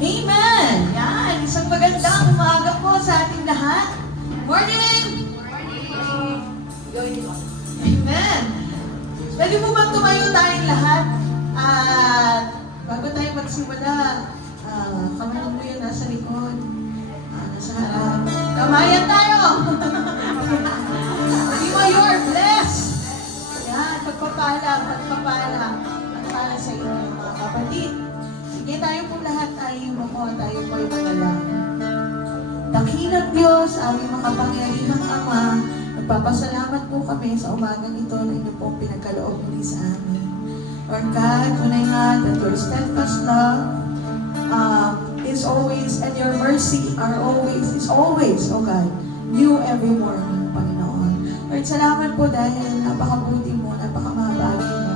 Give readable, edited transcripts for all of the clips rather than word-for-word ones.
Amen! Yan, isang magandang umaga po sa ating lahat. Morning! Amen! Pwede po bang tumayo tayong lahat? At bago tayo magsimula, kamayan mo yun nasa likod, nasa harap. Kamayan tayo! You're blessed! Yan, pagpapala sa inyo mga kapatid. Sige tayo po lahat tayo po ay manalangin. Dakilang Diyos, aming makapangyarihang Ama, nagpapasalamat po kami sa umagang ito na inyo pong pinagkaloob muli sa amin. Lord God, tunay nga that your steadfast love is always, and your mercy is always, oh God, new every morning, Panginoon. Lord, salamat po dahil napakabuti mo, napakamabagi mo.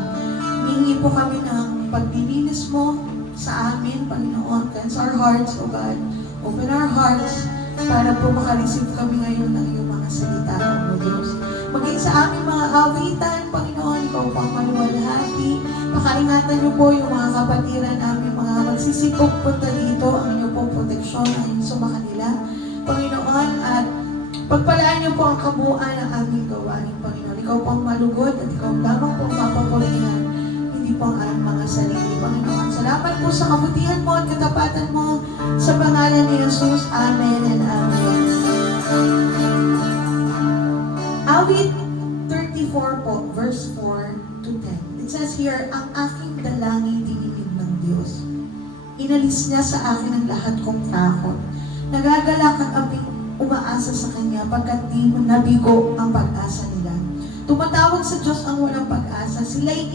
Hihingi po kami ng paglilinis mo sa amin, Panginoon. Cleanse our hearts, O God. Open our hearts para po makareceive kami ngayon ng iyong mga salita, O Diyos. Maging sa aming mga awitan, Panginoon, ikaw pang maluwalhati. Pakaingatan niyo po yung mga kapatiran namin, mga magsisipok punta dito, ang inyong pong proteksyon, ang inyong sumakanila, Panginoon, at pagpalaan niyo po ang kabuuan ng aming gawain, Panginoon. Ikaw pang malugod at ikaw lamang po mapapurihan, hindi po ang aming mga sarili, Panginoon. Salamat po sa kabutihan mo at katapatan mo sa pangalan ni Jesus. Amen and Amen. Awit 34 po, verse 4 to 10. It says here, ang aking dalangin dininig ng Diyos. Inalis niya sa akin ang lahat kong takot. Nagagalak ang aming umaasa sa Kanya pagkat di nabigo ang pag-asa nila. Tumatawag sa Diyos ang walang pag-asa. Sila'y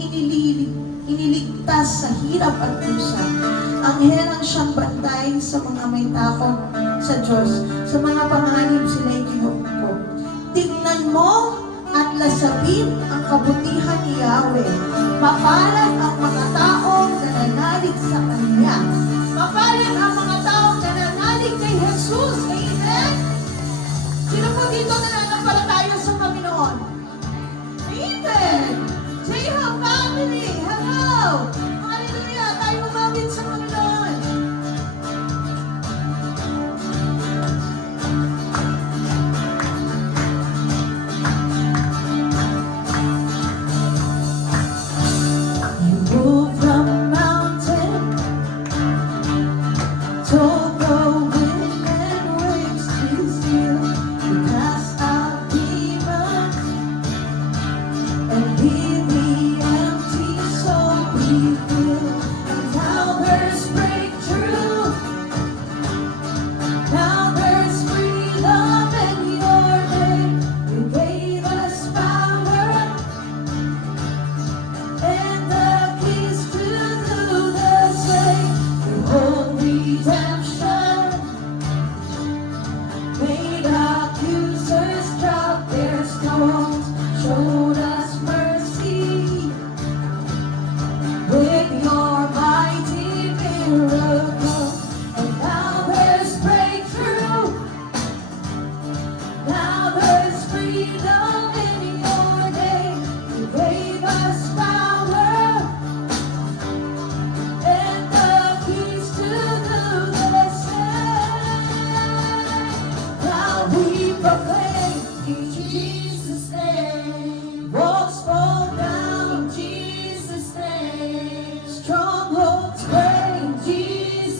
iniligtas sa hirap at dusa. Anghel ang siyang bantay sa mga may takot sa Diyos. Sa mga panganib sila'y kinukupo. Tingnan mo at lasapin ang kabutihan ni Yahweh. Mapalad ang mga taong nananalig sa Kanya. Mapalad ang mga taong nananalig kay Jesus. Amen? Sino po dito nananampalataya sa Panginoon? Amen! Jeha family! Hello! Hallelujah! Tayo lumapit sa Panginoon! You move from mountain, told the wind and waves to still. You cast out demons and leave the empty soul be filled. And now there's breakthrough. Now there's freedom in your name. You gave us power and the keys to do the same. You hold redemption, made accusers drop their stones, showed us mercy with your mighty miracle. And now there's breakthrough. Now there's freedom in your name. You gave us power and the keys to do the same. Now we proclaim in Jesus' name. Walls fall down in Jesus' name. Strongholds break in Jesus'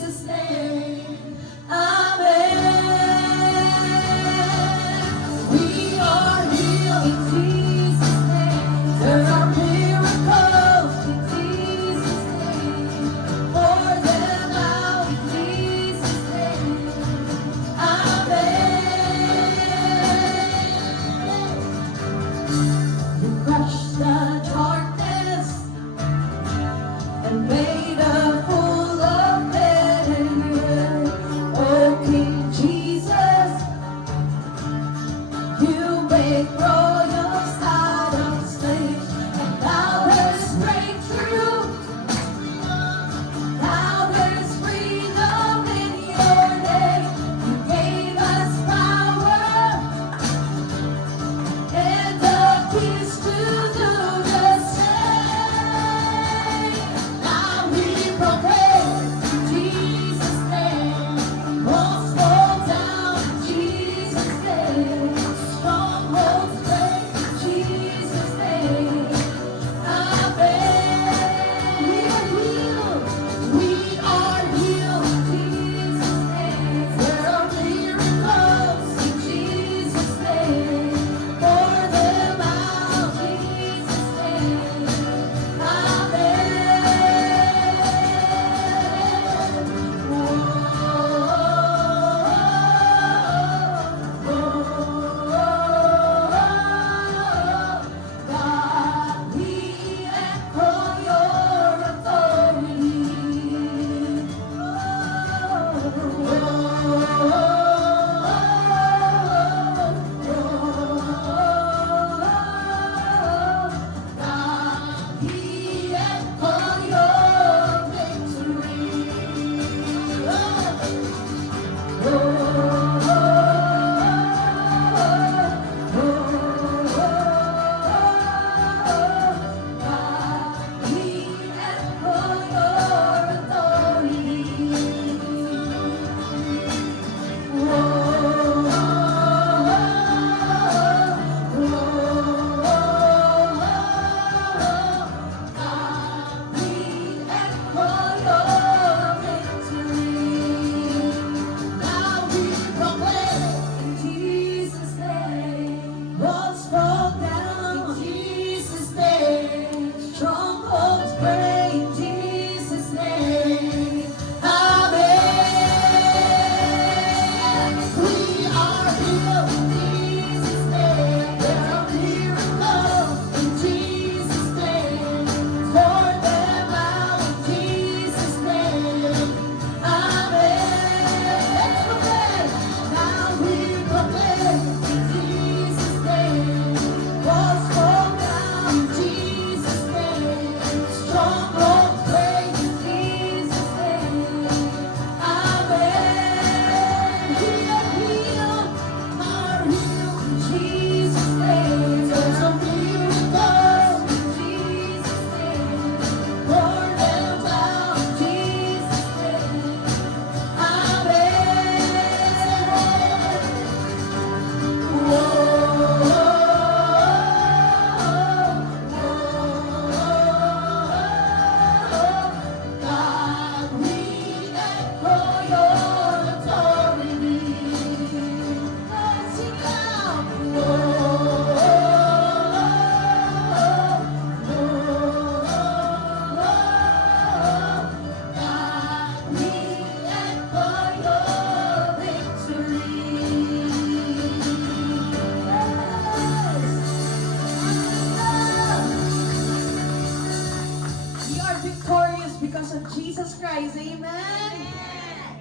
Amen?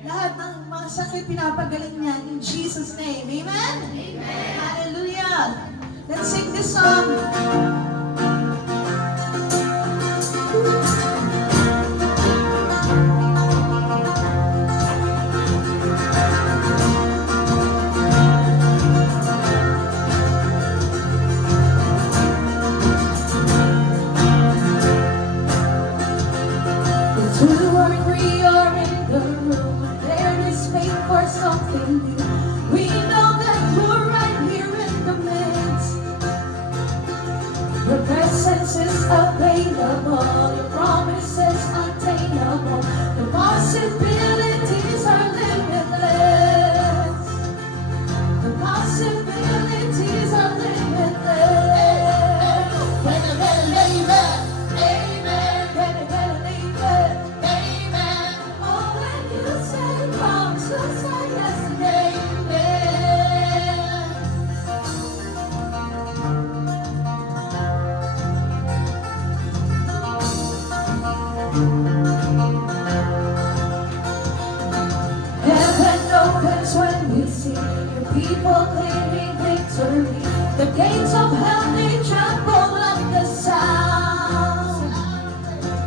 Lahat ng mga sakit pinapagaling niya in Jesus' name. Amen? Amen. Hallelujah. Let's sing this song. Two or three are in the room, there is space for something new. We know that you're right here in the midst. Your presence is available, your promises attainable. The possibilities are limitless. The possibilities are limitless. Heaven opens when we see your people claiming victory. The gates of hell they tremble at the sound.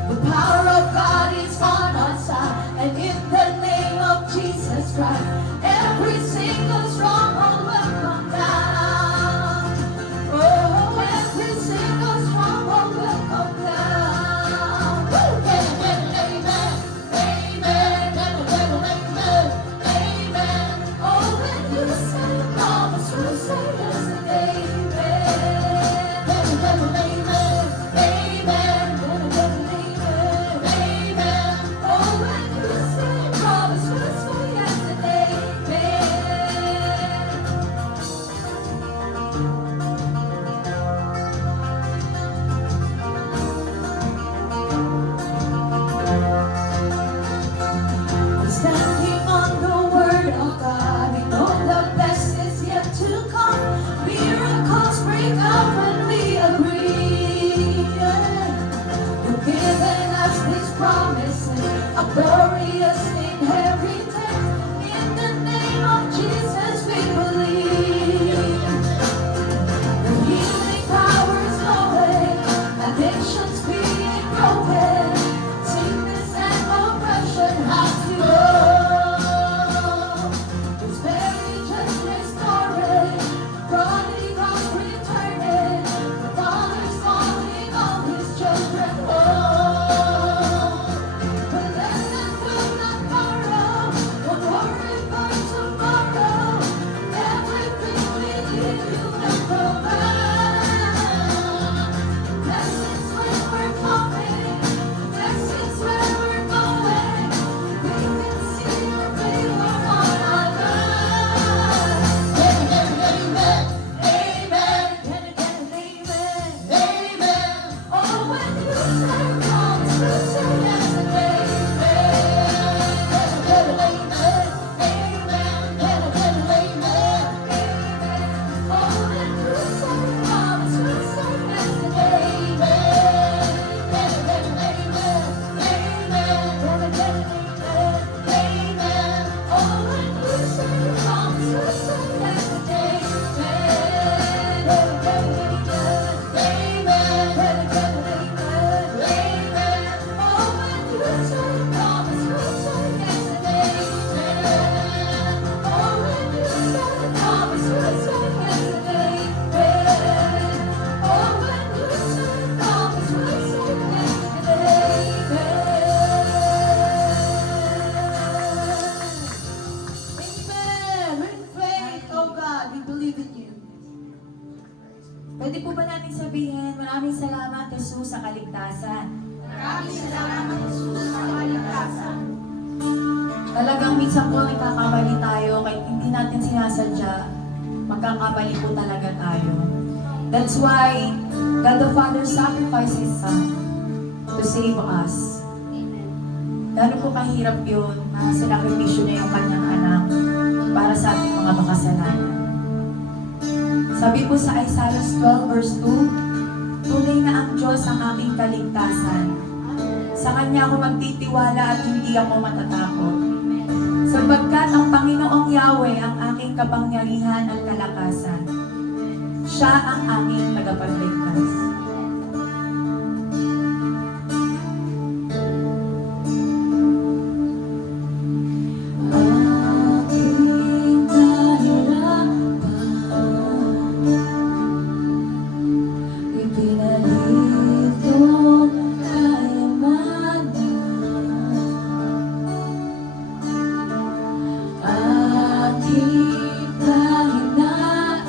The power of God is on our side, and in the name of Jesus Christ, every single stronghold will come down. Oh, every single stronghold will come down. Amen, amen, amen, amen, amen. Oh, when you say promise, you say yes and amen. Amen, amen, amen, amen, amen. Oh, when you say promise, you say yes and amen. Standing on the word of God, we know the best is yet to come. Miracles break out when we agree. You've given us these promises, a glorious inheritance. In the name of Jesus we believe. The healing power is flowing, addictions being broken, sickness and oppression has to go. This very just restoring, prodigals returning, the Father's calling all His children home. But let them will not borrow, don't worry for tomorrow. Everything we need you will provide. Blessings when we're coming, blessings when we're going. We can see your favor on our lives. Amen, amen, amen, amen. Oh, when you say promise, you say yes and amen. Amen, amen. Oh, when you say promise, you say yes and amen. Amen, amen. Oh, when you say promise, you say yes and Amen. With faith, oh God, we believe in you. Pwede po ba natin sabihin, maraming salamat, Jesus, sa kaligtasan. Maraming salamat, Jesus, sa kaligtasan. Talagang minsan po nagkakamali tayo, kahit hindi natin sinasadya, magkakamali po talaga tayo. That's why God the Father sacrificed His Son to save us. Gano'n po kahirap yun, na sinakripisyo niya yung kanyang anak para sa ating mga makasalanan. Sabi po sa Isaiah 12 verse 2, tunay na ang Diyos ang aking kaligtasan. Sa Kanya ako magtitiwala at hindi ako matatakot. Sapagkat ang Panginoong Yahweh ang aking kapangyarihan at kalakasan. Siya ang aking tagapagligtas. Aking kahirapan, ipinalito kayamanan. Aking kahinaan,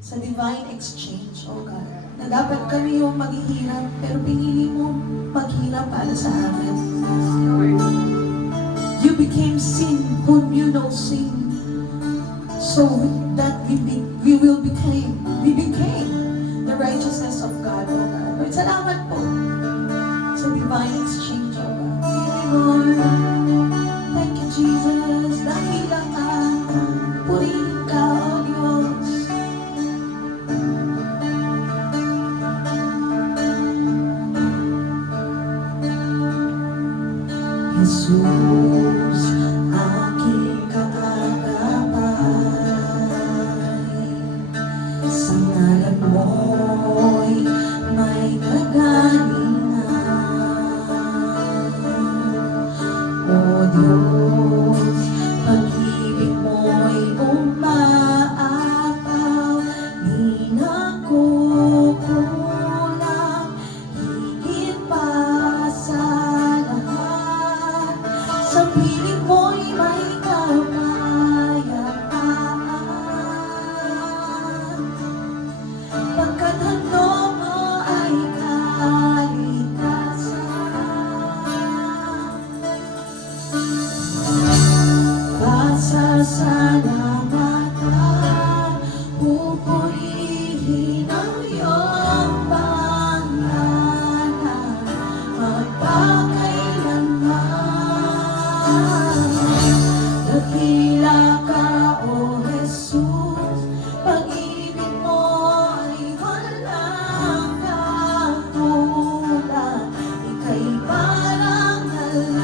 sa divine exchange, O God, na dapat kami yung maghihirap, pero pinili mo maghirap para sa amin. You became sin who knew no sin, so that we became the righteousness of God, O God. Lord, salamat po sa divine exchange, O God. Thank you, Lord. Thank you, Jesus. Dakila ka. Purihin ka, O Diyos. Jesus, aking kaagapay, sa ngalan mo'y may kagalingan. O Diyos, pag-ibig mo'y umaapaw, di na kukulang, higit pa sa lahat. Sa piling mo'y may kapayapaan, pagkat handog mo ay kaligtasan. Pasasalamatan, pupurihin ang iyong pangalan magpakailanman. Dakila ka, O Jesus, pag-ibig mo ay walang katulad, ika'y parang alam.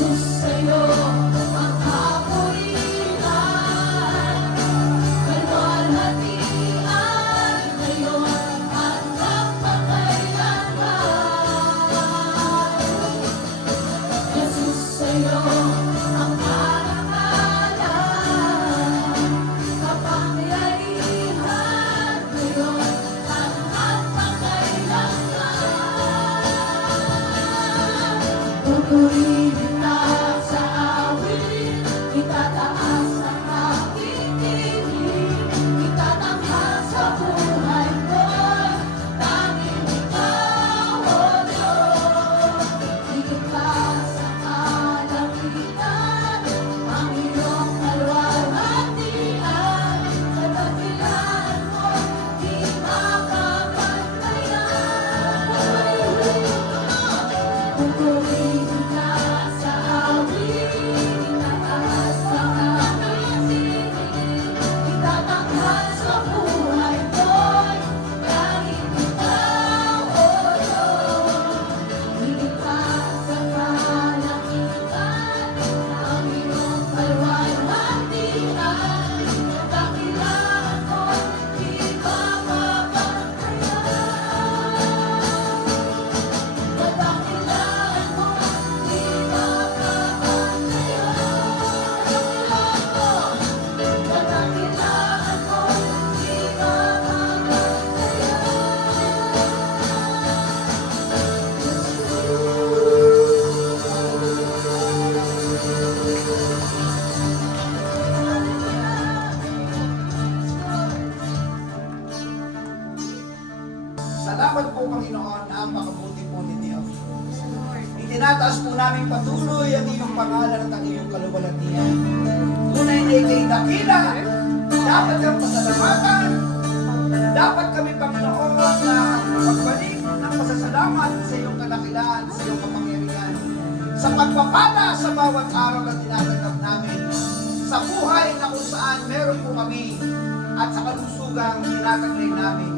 Jesus, sa'yo ang kapurihan, kalwalhatian, ngayon at magpakailanman. Jesus, sa'yo ang karangalan, kapangyarihan, ngayon at magpakailanman. Pupurihin na sa awit, itataas ang aking tinig, itatanghal sa buhay ko'y tanging ikaw, O Diyos. Higit pa sa kalangitan, ang iyong kalwalhatian, sa dakilaan mo di makapantayan. Pupurihin na sa awit, itataas ang aking tinig, itatanghal sa buhay ko'y tanging ikaw, O Diyos. Higit pa sa kalangitan, ang iyong kalwalhatian, sa dakilaan mo di makapantayan. Madakilaan mo, di makapantayan. Madakilaan mo, di Salamat po, Panginoon, ang makabuti po ni Diyos. Itinataas po namin patuloy ang iyong pangalan at ang iyong kaluwalhatian. Tunay na ikay dakila, dapat kang pasalamatan, dapat kami, Panginoon, na magbalik ng pasasalamat sa iyong kadakilaan, sa iyong kapangyarihan, sa pagpapala sa bawat araw na tinatanggap namin, sa buhay na kung saan meron po kami, at sa kalusugang tinatanggap namin.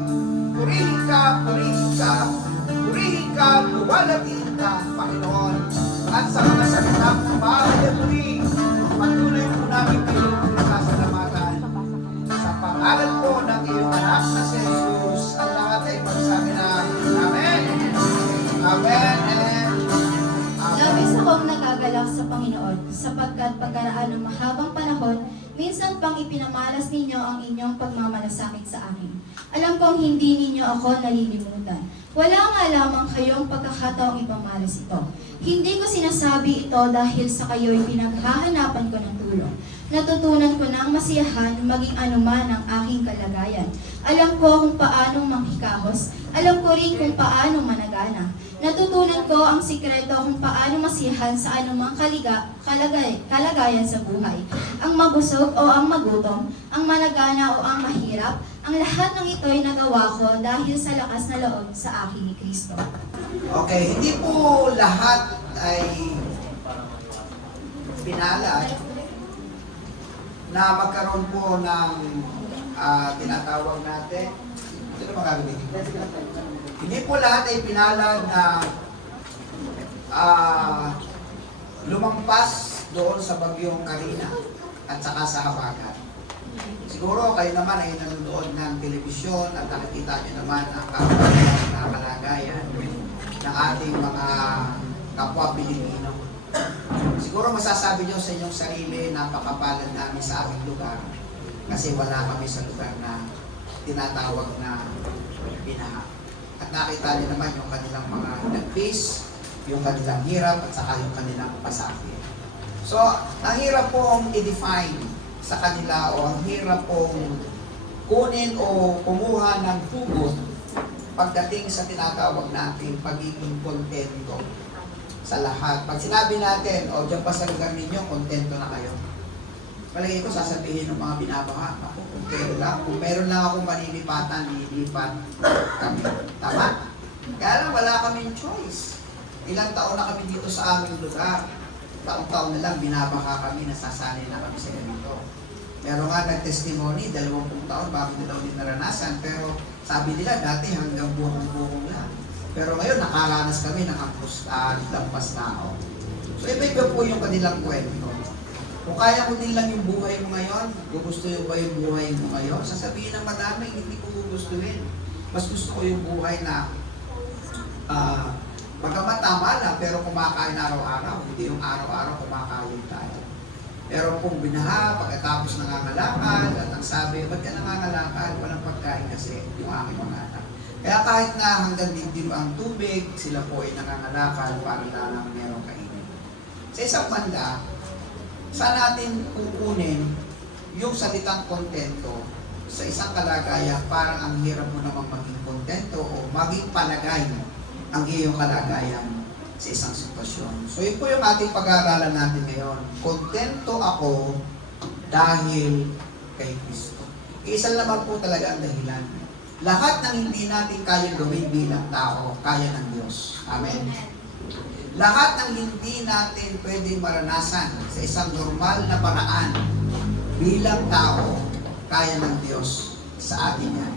Purihin ka, purihin ka, purihin ka, luwalhatiin ka, Panginoon. At sa mga salita mo, bahay at muli, patuloy po namin kayong pinasasalamatan. Sa pangalan po ng iyong anak na si Jesus, ang lahat ay magsabi na, Amen. Amen and Amen. Labis akong nagagalak sa Panginoon, sapagkat pagkaraan ng mahabang panahon, minsan pang ipinamalas ninyo ang inyong pagmamalasakit sa akin. Alam kong hindi ninyo ako nalilimutan. Wala nga lamang kayong pagkakataong ipamalas ito. Hindi ko sinasabi ito dahil sa kayo'y pinaghahanapan ko ng tulong. Natutunan ko ng masiyahan maging anuman ang aking kalagayan. Alam ko kung paano manghikahos. Alam ko rin kung paano managana. Natutunan ko ang sikreto kung paano masiyahan sa anumang kalagayan sa buhay. Ang mabusog o ang magutom, ang managana o ang mahirap, ang lahat ng ito'y nagawa ko dahil sa lakas na loob sa akin ni Kristo. Okay, hindi po lahat ay pinalad na magkaroon po ng tinatawag natin. Ito na magagawin. Hindi po lahat ay pinalad na lumampas doon sa bagyong Karina at saka sa habagat. Siguro kayo naman ay nanonood ng telebisyon at nakikita nyo naman ang kalagayan ng ating mga kapwa Pilipino. Siguro masasabi nyo sa inyong sarili, napakapalad namin sa aming lugar kasi wala kami sa lugar na tinatawag na binaha. At nakita niyo naman yung kanilang mga nag-face, yung kanilang hirap at saka yung kanilang pasakit. So, ang hirap pong i-define sa kanila o ang hirap pong kunin o kumuha ng hugot pagdating sa tinatawag natin pagiging kontento sa lahat. Pag sinabi natin, o dyan pa sa lugar ninyo, kontento na kayo. Palagi ko sasabihin ng mga binabaha, ako, kontento lang. Kung meron lang akong malilipatan, lilipat kami. Tama? Kaya lang, wala kaming choice. Ilang taon na kami dito sa aming lugar. Taong-taon na lang, binabaha kami, nasasanay na kami sa ganito. Meron nga nag-testimony, 20 taon bago nila ulit naranasan, pero sabi nila dati hanggang buhong-buhong lang. Pero ngayon, nakaranas kami ng lampas tao. So iba-iba po yung kanilang kwento. Kung kaya mo din lang yung buhay mo ngayon, gugustuhin ba yung buhay mo ngayon? Sasabihin ng madami, hindi ko gugustuhin. Mas gusto ko yung buhay na bagamat tama na, pero kumakain araw-araw. Hindi yung araw-araw kumakain tayo. Pero kung binaha, pagkatapos nangangalakal, at ang sabi, ba't ka nangangalakal? Walang pagkain kasi yung aking mga anak. Kaya kahit na hanggang dibdib ang tubig, sila po ay nangangalakal para lang merong kainin. Sa isang banda, saan natin kukunin yung salitang kontento sa isang kalagayan, parang ang hirap mo namang maging kontento o maging palagay ang iyong kalagayan sa isang sitwasyon. So yun po yung ating pag-aaralan natin ngayon. Kontento ako dahil kay Kristo. Isa naman po talaga ang dahilan. Lahat ng hindi natin kayang gawin bilang tao, kaya ng Diyos. Amen? Lahat ng hindi natin pwedeng maranasan sa isang normal na paraan bilang tao, kaya ng Diyos sa atin yan.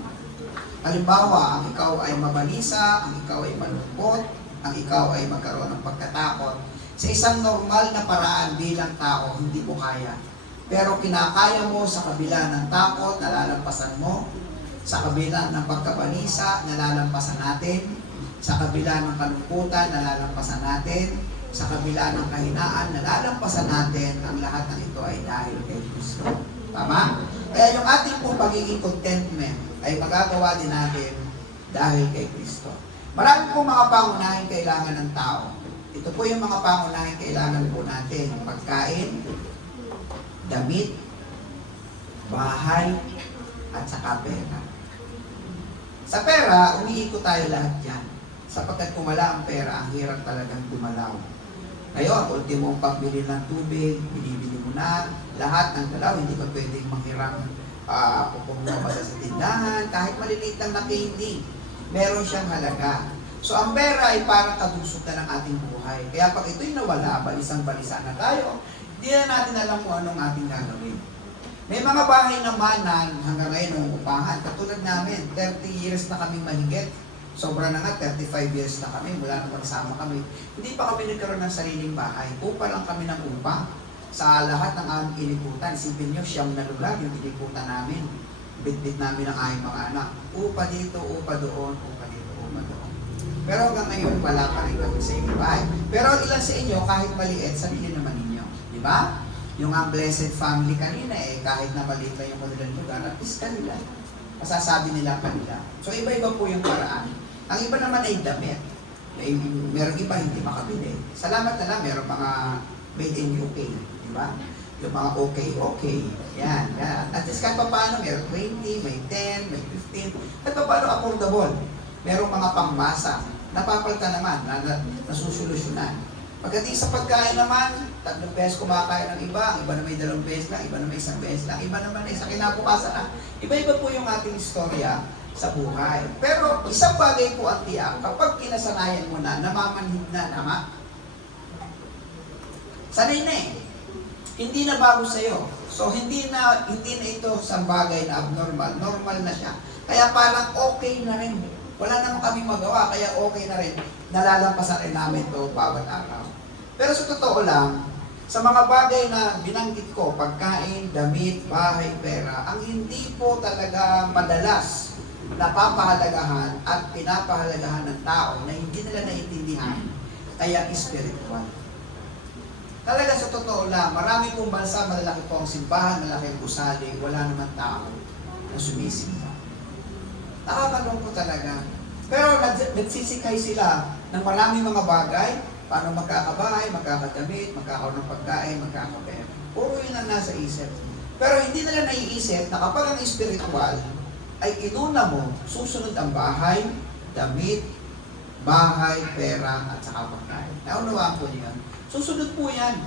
Halimbawa, ang ikaw ay mabalisa, ang ikaw ay malungkot, ang ikaw ay magkaroon ng pagkatakot. Sa isang normal na paraan bilang tao, hindi mo kaya. Pero kinakaya mo sa kabila ng takot, nalalampasan mo. Sa kabila ng pagkabalisa, nalalampasan natin. Sa kabila ng kalungkutan, nalalampasan natin. Sa kabila ng kahinaan, nalalampasan natin. Ang lahat ng ito ay dahil kay Kristo. Tama? Kaya yung ating pong pagiging contentment ay magagawa din natin dahil kay Kristo. Marami pong mga pangunahing kailangan ng tao. Ito po yung mga pangunahing kailangan po natin. Pagkain, damit, bahay, at saka pera. Sa pera, umiikot tayo lahat yan. Sapagkat kung wala ang pera, ang hirap talagang dumalaw. Ngayon, ultimong pagbili ng tubig, binibili mo na, lahat ng dalaw, hindi pa pwedeng manghiram pupunta pa sa tindahan, kahit maliliit lang na candy, meron siyang halaga. So ang pera ay parang kadusok na ng ating buhay. Kaya pag ito'y nawala, balisang-balisa na tayo, hindi na natin alam kung anong ating gagawin. May mga bahay naman na hanggang ngayon umuupahan. Katulad namin, 30 years na kaming mahigit. Sobra na nga, 35 years na kami, mula nang magsama kami. Hindi pa kami nagkaroon ng sariling bahay. Upa lang kami ng upa. Sa lahat ng aming iniputan, isipin nyo, siyang na lugar yung iniputan namin. Bit-bit namin ang aming mga anak. Upa dito, upa doon, upa dito, upa doon. Pero hanggang ngayon, wala pa rin kami sa inyo bahay. Pero ilan sa inyo, kahit maliit, sarili naman ninyo. Di ba? Yung ang blessed family kanina kahit na maliit lang yung kanilang lugar, at least kanila. Masasabi nila kanila. So iba-iba po yung paraan. Ang iba naman ay damit. Meron iba hindi makabili. Salamat na lang, meron mga made in UK. Di ba? Yung mga okay. Yan. At least kahit pa paano, meron 20, may 10, may 15. Kahit pa paano affordable. Merong mga pangmasa. Napapalta naman, nasusolusyonan. Pagdating sa pagkain naman, 3 pesos kumakain ng iba, iba na may 2 pesos lang, iba na may 1 pesos lang, iba naman ay sa kinabukasan na. Iba-iba po yung ating istorya sa buhay. Pero isang bagay po ang tiyak, kapag kinasanayan mo na, namamanhid na, tama? Sanay na hindi na bago sa'yo. So hindi na ito isang bagay na abnormal, normal na siya. Kaya parang okay na rin. Wala naman kami magawa, kaya okay na rin. Nalalampasan rin namin ito bawat araw. Pero sa totoo lang, sa mga bagay na binanggit ko, pagkain, damit, bahay, pera, ang hindi po talaga madalas napapahalagahan at pinapahalagahan ng tao na hindi nila naintindihan ay ang spiritual. Talaga sa totoo lang, marami pong bansa, malalaki po ang simbahan, malaki ang gusali, wala naman tao na sumisimba. Nakakalungkot talaga. Pero nagsisikay sila ng maraming mga bagay, paano magkakabahay, magkakadamit, magkakaroon ng pagkain, magkakapera. Puro yun ang nasa isip. Pero hindi nila naiisip na kapag ang spiritual ay inuna mo, susunod ang bahay, damit, bahay, pera, at saka pagkain. Naunawaan po niyo. Susunod po yan.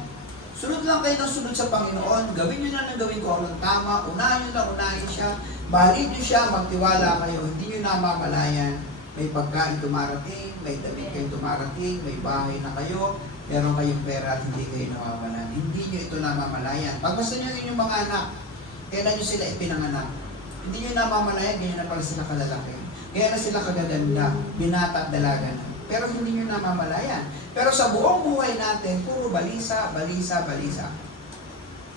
Sunod lang kayo ng sunod sa Panginoon. Gawin nyo lang ng gawin ko anong tama. Unahin nyo lang, unahin siya. Mahalin nyo siya, magtiwala kayo. Hindi nyo namamalayan. May pagkain dumarating, may damit kayo dumarating, may bahay na kayo, meron kayong pera at hindi kayo nawawalan. Hindi nyo ito namamalayan. Pag gusto nyo inyong mga anak, kailan nyo sila ipinanganak? Hindi nyo namamalayan, ganyan na pala sila kalalaki. Kaya na sila kagaganda, binata at dalaga na. pero hindi nyo namamalayan. Pero sa buong buhay natin, puro balisa, balisa, balisa.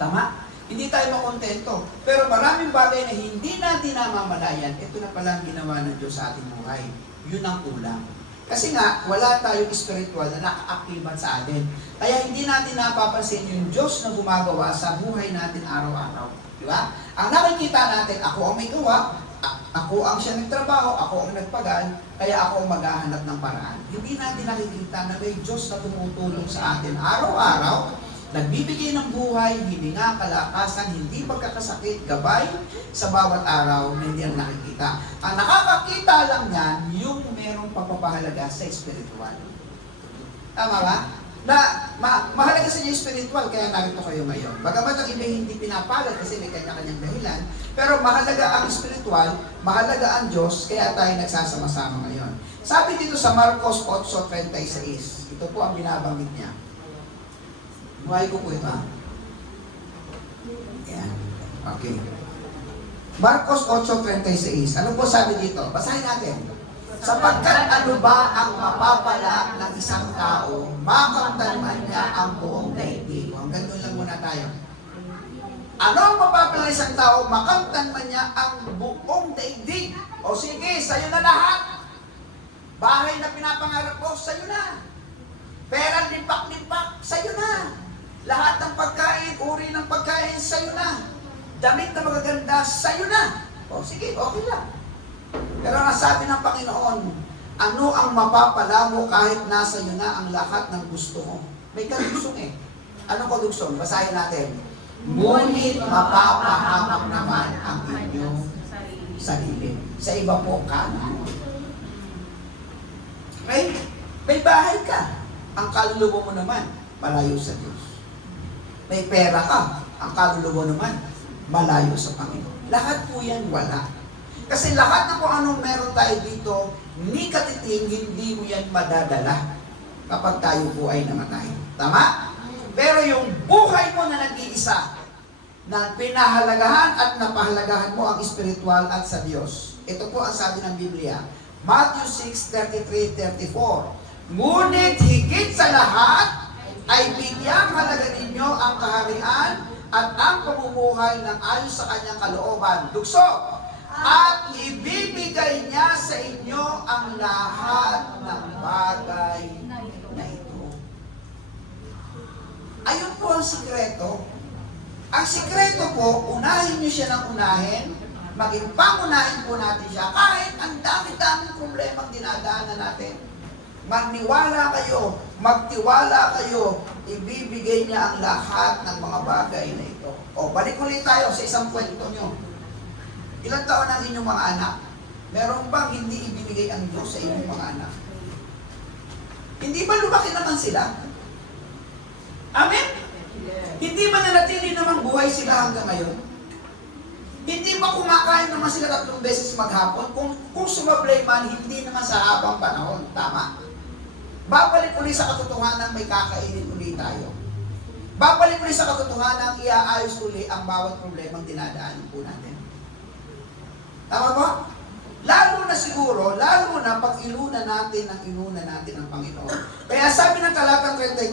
Tama? Hindi tayo makontento. Pero maraming bagay na hindi natin namamalayan, ito na pala ang ginawa ng Diyos sa ating buhay. Yun ang kulang. Kasi nga, wala tayong spiritual na naka-activan sa atin. Kaya hindi natin napapansin yung Diyos na gumagawa sa buhay natin araw-araw. Di ba? Ang nakikita natin, ako ang may gawa, ako ang siya nagtrabaho, ako ang nagpagal, kaya ako ang maghahanap ng paraan. Hindi natin nakikita na may Diyos na tumutulong sa atin araw-araw, nagbibigay ng buhay, hininga, kalakasan, hindi pagkakasakit, gabay sa bawat araw na hindi na nakikita. Ang nakakakita lang yan, yung merong pagpapahalaga sa spiritual. Tama ba? Mahalaga sa inyo spiritual, kaya narito kayo ngayon. Bagamat ang iba hindi pinapalad kasi may kanya-kanyang dahilan, pero mahalaga ang spiritual, mahalaga ang Diyos, kaya tayo nagsasama-sama ngayon. Sabi dito sa Marcos 8:36, ito po ang binabanggit niya. Buhay ko po ito. Ayan. Okay. Marcos 8:36. Ano po sabi dito? Basahin natin. Sapagkat ano ba ang mapapala ng isang tao, makamtan man niya ang buong daigdig. Hanggang doon lang muna tayo. Ano ang mapapala ng isang tao, makamtan man niya ang buong daigdig? O sige, sa'yo na lahat. Bahay na pinapangarap mo, sa'yo na. Pera, limpak-limpak, sa'yo na. Lahat ng pagkain, uri ng pagkain, sa'yo na. Damit na magaganda, sa'yo na. O sige, okay lang. Pero ang sabi ng Panginoon, ano ang mapapala mo kahit nasa iyo na ang lahat ng gusto mo? May kadugsong eh. Anong kadugsong? Basahin natin. Ngunit mapapahamak naman ang inyong sarili. Sa iba po, kanan. Okay? May bahay ka. Ang kaluluwa mo naman, malayo sa Diyos. May pera ka. Ang kaluluwa mo naman, malayo sa Panginoon. Lahat po yan wala. Kasi lahat na kung anong meron tayo dito, ni katiting, hindi mo yan madadala kapag tayo po ay namatay. Tama? Pero yung buhay mo na nag-iisa, na pinahalagahan at napahalagahan mo ang espiritual at sa Diyos. Ito po ang sabi ng Biblia. Matthew 6:33-34. Ngunit higit sa lahat, ay bigyang halaga ninyo ang kaharian at ang pamumuhay ng ayon sa kanyang kalooban. Dugso! At ibibigay niya sa inyo ang lahat ng bagay na ito. Ayun po ang sikreto. Ang sikreto po, unahin niyo siya ng unahin, maging pangunahin po natin siya, kahit ang dami-daming problema dinadaanan natin. Magniwala kayo, magtiwala kayo, ibibigay niya ang lahat ng mga bagay na ito. O, balik ulit tayo sa isang kwento niyo. Ilang taon ang inyong mga anak? Meron bang hindi ibinigay ang Diyos sa inyong mga anak? Hindi ba lumaki naman sila? Amen? Hindi ba nanatili naman buhay sila hanggang ngayon? Hindi ba kumakain naman sila 3 beses maghapon? Kung sumablay man, hindi naman sa habang panahon. Tama? Babalik ulit sa katotohanan, may kakainin ulit tayo. Babalik ulit sa katotohanan, iaayos ulit ang bawat problemang dinadaanan po natin. Tama ba? Lalo na siguro, lalo na pag inuna natin ang Panginoon. Kaya sabi ng talatang 34,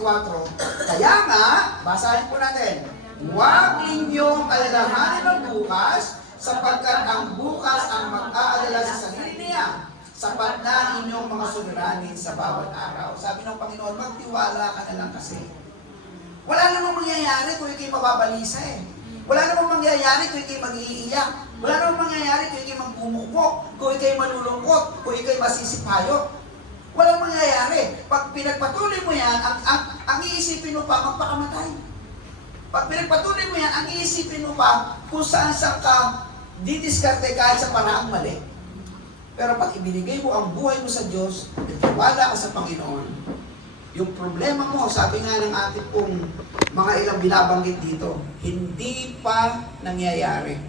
kaya nga, basahin po natin, huwag ninyong alalahanin ang bukas, sapagkat ang bukas ang mag-aalala sa sarili niya. Sapat na inyong mga suliranin sa bawat araw. Sabi ng Panginoon, magtiwala ka na lang kasi. Wala namang mangyayari kung ikay mababalisa eh. Wala namang mangyayari kung ikay mag-iiyak. Wala namang mangyayari kung ikay magbumukbok, kung ikay malulungkot, kung ikay masisipayo. Walang mangyayari. Pag pinagpatuloy mo yan, ang iisipin mo pa, magpakamatay. Pag pinagpatuloy mo yan, ang iisipin mo pa kung saan ka didiskarte kahit sa paraang mali. Pero pag ibinigay mo ang buhay mo sa Diyos, wala ka sa Panginoon, yung problema mo, sabi nga ng ating pong mga ilang binabanggit dito, hindi pa nangyayari.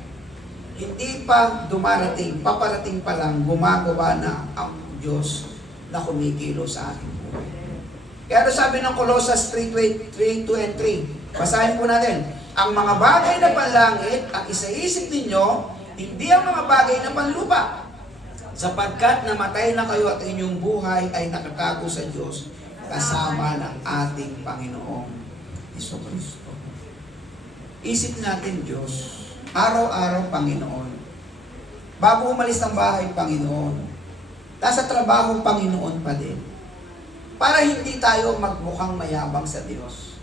Hindi pa dumarating, paparating pa lang, gumagawa na ang Diyos na kumikilo sa ating buhay. Kaya sabi ng Colossus 3:2-3, basahin po natin, ang mga bagay na panlangit, ang isaisip ninyo, hindi ang mga bagay na panlupa. Sapagkat namatay na kayo at inyong buhay ay nakatago sa Diyos kasama ng ating Panginoong Jesucristo. Isip natin, Diyos, araw-araw, Panginoon. Bago umalis ng bahay, Panginoon, nasa trabaho, Panginoon pa din. Para hindi tayo magmukhang mayabang sa Diyos.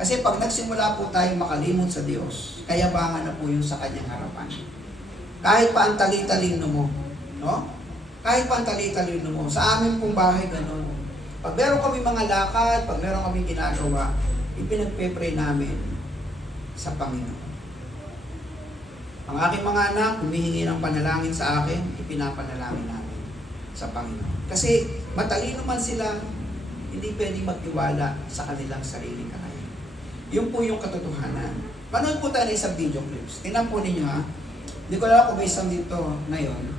Kasi pag nagsimula po tayo makalimot sa Diyos, kayabangan na po yun sa Kanyang harapan. Kahit pa ang tali-talino mo, no? Kahit pa ang tali-talino mo. Sa amin pong bahay, ganun. Pag meron kami mga lakad, pag meron kami ginagawa, ipinagpe-pray namin sa Panginoon. Ang aking mga anak, humihingi ng panalangin sa akin, ipinapanalangin namin sa Panginoon. Kasi matalino man sila, hindi pwedeng magtiwala sa kanilang sariling kakayahan. Yun po yung katotohanan. Panood po tayo ng isang video clips. Tingnan po ninyo ha. Hindi ko alam kung may isang dito na yun.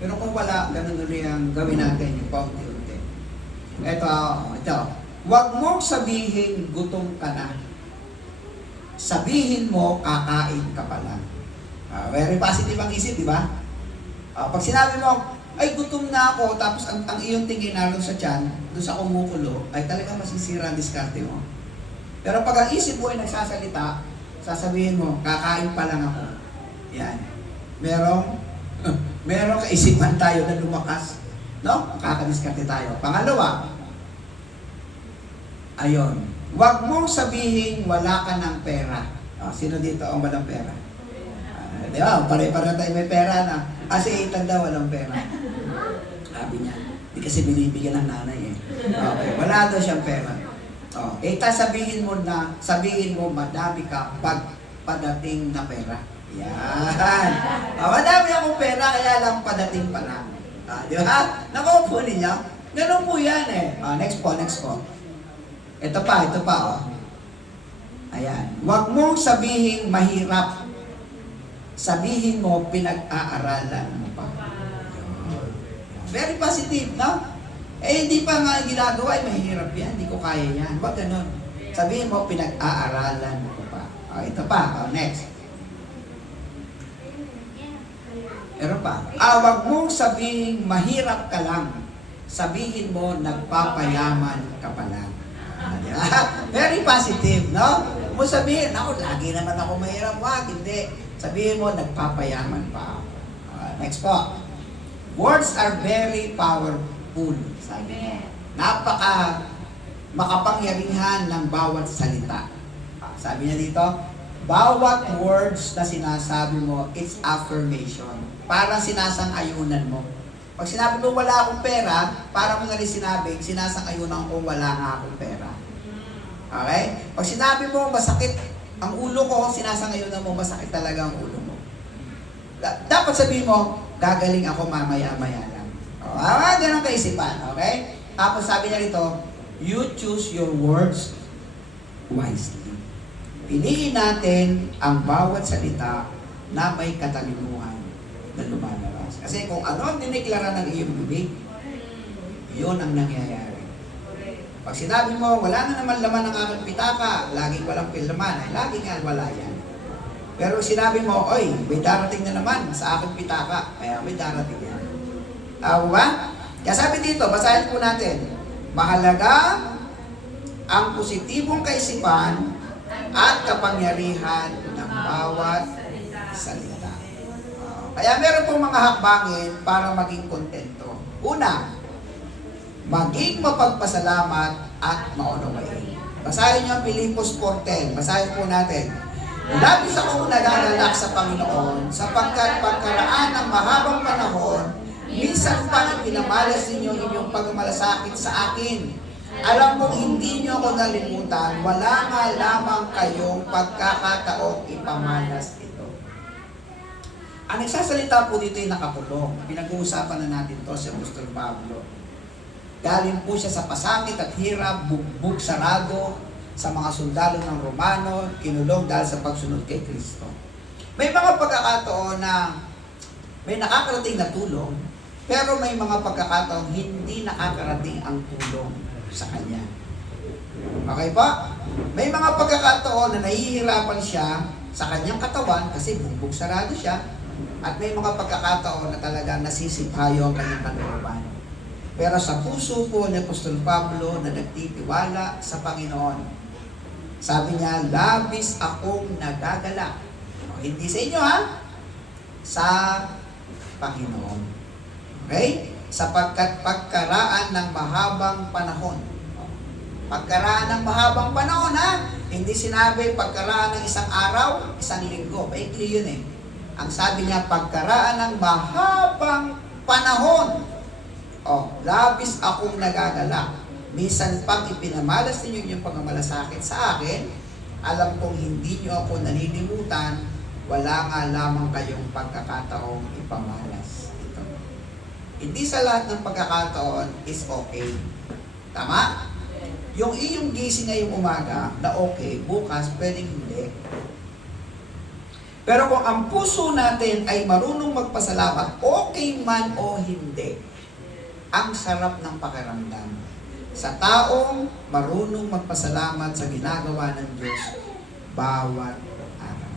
Pero kung wala, ganun ulit ang gawin natin yung paunti-unti. Ito. Huwag mong sabihin gutom ka na. Sabihin mo kakain ka pa lang. Very positive ang isip, di ba? Pag sinabi mo, ay gutom na ako, tapos ang iyong tingin naroon sa tiyan, doon sa kumukulo, ay talagang masisira ang diskarte mo. Pero pag ang isip mo ay nagsasalita, sasabihin mo, kakain pa lang ako. Yan. Merong kaisipan tayo na lumakas. No? Kakadiskarte tayo. Pangalawa, ayun, huwag mong sabihin wala ka ng pera. Sino dito ang walang pera? Di ba? Pare-pare tayo may pera na. Si Ethan daw walang pera. Sabi niya, di kasi binibigyan ng nanay eh. Okay, wala daw siyang pera. Ethan, sabihin mo madami ka pag padating na pera. Yan. Madami akong pera, kaya lang padating pa lang. Di ba? Nakuha po ninyo? Ganun po yan eh. Next po. Ito pa. Ayan. Huwag mong sabihin mahirap. Sabihin mo, pinag-aaralan mo pa. Very positive, no? Hindi pa nga ginagawa, mahirap yan. Hindi ko kaya yan. Huwag ganun. Sabihin mo, pinag-aaralan mo pa. Ito pa. Next. Meron pa. Huwag mong sabihin, mahirap ka lang. Sabihin mo, nagpapayaman ka pa lang. Very positive, no? Mo sabihin, ako, lagi naman ako mahirap. Wag, hindi. Sabihin mo, nagpapayaman pa ako. Next po. Words are very powerful. Sabi. Makapangyarihan ng bawat salita. Sabi niya dito, bawat words na sinasabi mo, it's affirmation. Parang sinasang-ayunan mo. Pag sinabi mo wala akong pera, parang mo na rin sinasang-ayunan ko wala nga akong pera. Okay? Pag sinabi mo masakit ang ulo ko, sinasang-ayunan mo masakit talaga ang ulo mo. Dapat sabihin mo, gagaling ako mamaya-maya lang. Ganun kaisipan. Okay? Tapos sabi niya rito, you choose your words wisely. Piliin natin ang bawat salita na may katalinuhan na lumalabas. Kasi kung ano ang dineklara ng iyong bibig, yun ang nangyayari. Pag sinabi mo, wala na naman laman ng aking pitaka, laging walang laman, ay laging nga wala yan. Pero sinabi mo, oy, may darating na naman sa aking pitaka, kaya may darating yan. Ba? Kaya sabi dito, basahin po natin, mahalaga ang positibong kaisipan at kapangyarihan ng bawat salita. Kaya meron pong mga hakbangin para maging kontento. Una, maging mapagpasalamat at maunawain. Basahin niyo ang Pilipos 4:10. Basahin po natin. Labis akong nag-aalala sa Panginoon sapagkat pagkaraan ng mahabang panahon, minsan pa ipinamalas ninyo inyong pagmamalasakit sa akin. Alam kong hindi niyo ako nalimutan, wala nga lamang kayong pagkakataong ipamalas ito. Ang nagsasalita po dito ay nakakulong. Pinag-uusapan na natin to si Apostol Pablo. Galing po siya sa pasakit at hirap, bugbog sarado sa mga sundalo ng Romano, kinulong dahil sa pagsunod kay Kristo. May mga pagkakataon na may nakakarating na tulong, pero may mga pagkakataon hindi nakakarating ang tulong sa kanya. Okay pa? May mga pagkakataon na nahihirapan siya sa kanyang katawan kasi bugbog sarado siya. At may mga pagkakataon na talagang nasisitayo ang kanyang kalooban. Pero sa puso po ni Apostol Pablo na nagtitiwala sa Panginoon, sabi niya, labis akong nagagalak. Hindi sa inyo ha, sa Panginoon. Okay? Sapagkat pagkaraan ng mahabang panahon. Pagkaraan ng mahabang panahon ha, hindi sinabi pagkaraan ng isang araw, isang linggo. Maikli yun eh. Ang sabi niya, pagkaraan ng mahabang panahon. Labis akong nagagalak. Minsan pang ipinamalas ninyo yung pagmamalasakit sa akin, alam kong hindi nyo ako nalilimutan, wala nga lamang kayong pagkakataong ipamalas. Ito. Hindi sa lahat ng pagkakataon is okay. Tama? Yung iyong gising ngayong umaga na okay, bukas pwedeng hindi. Pero kung ang puso natin ay marunong magpasalamat, okay man o hindi, ang sarap ng pakiramdam. Sa taong marunong magpasalamat sa ginagawa ng Diyos bawat araw.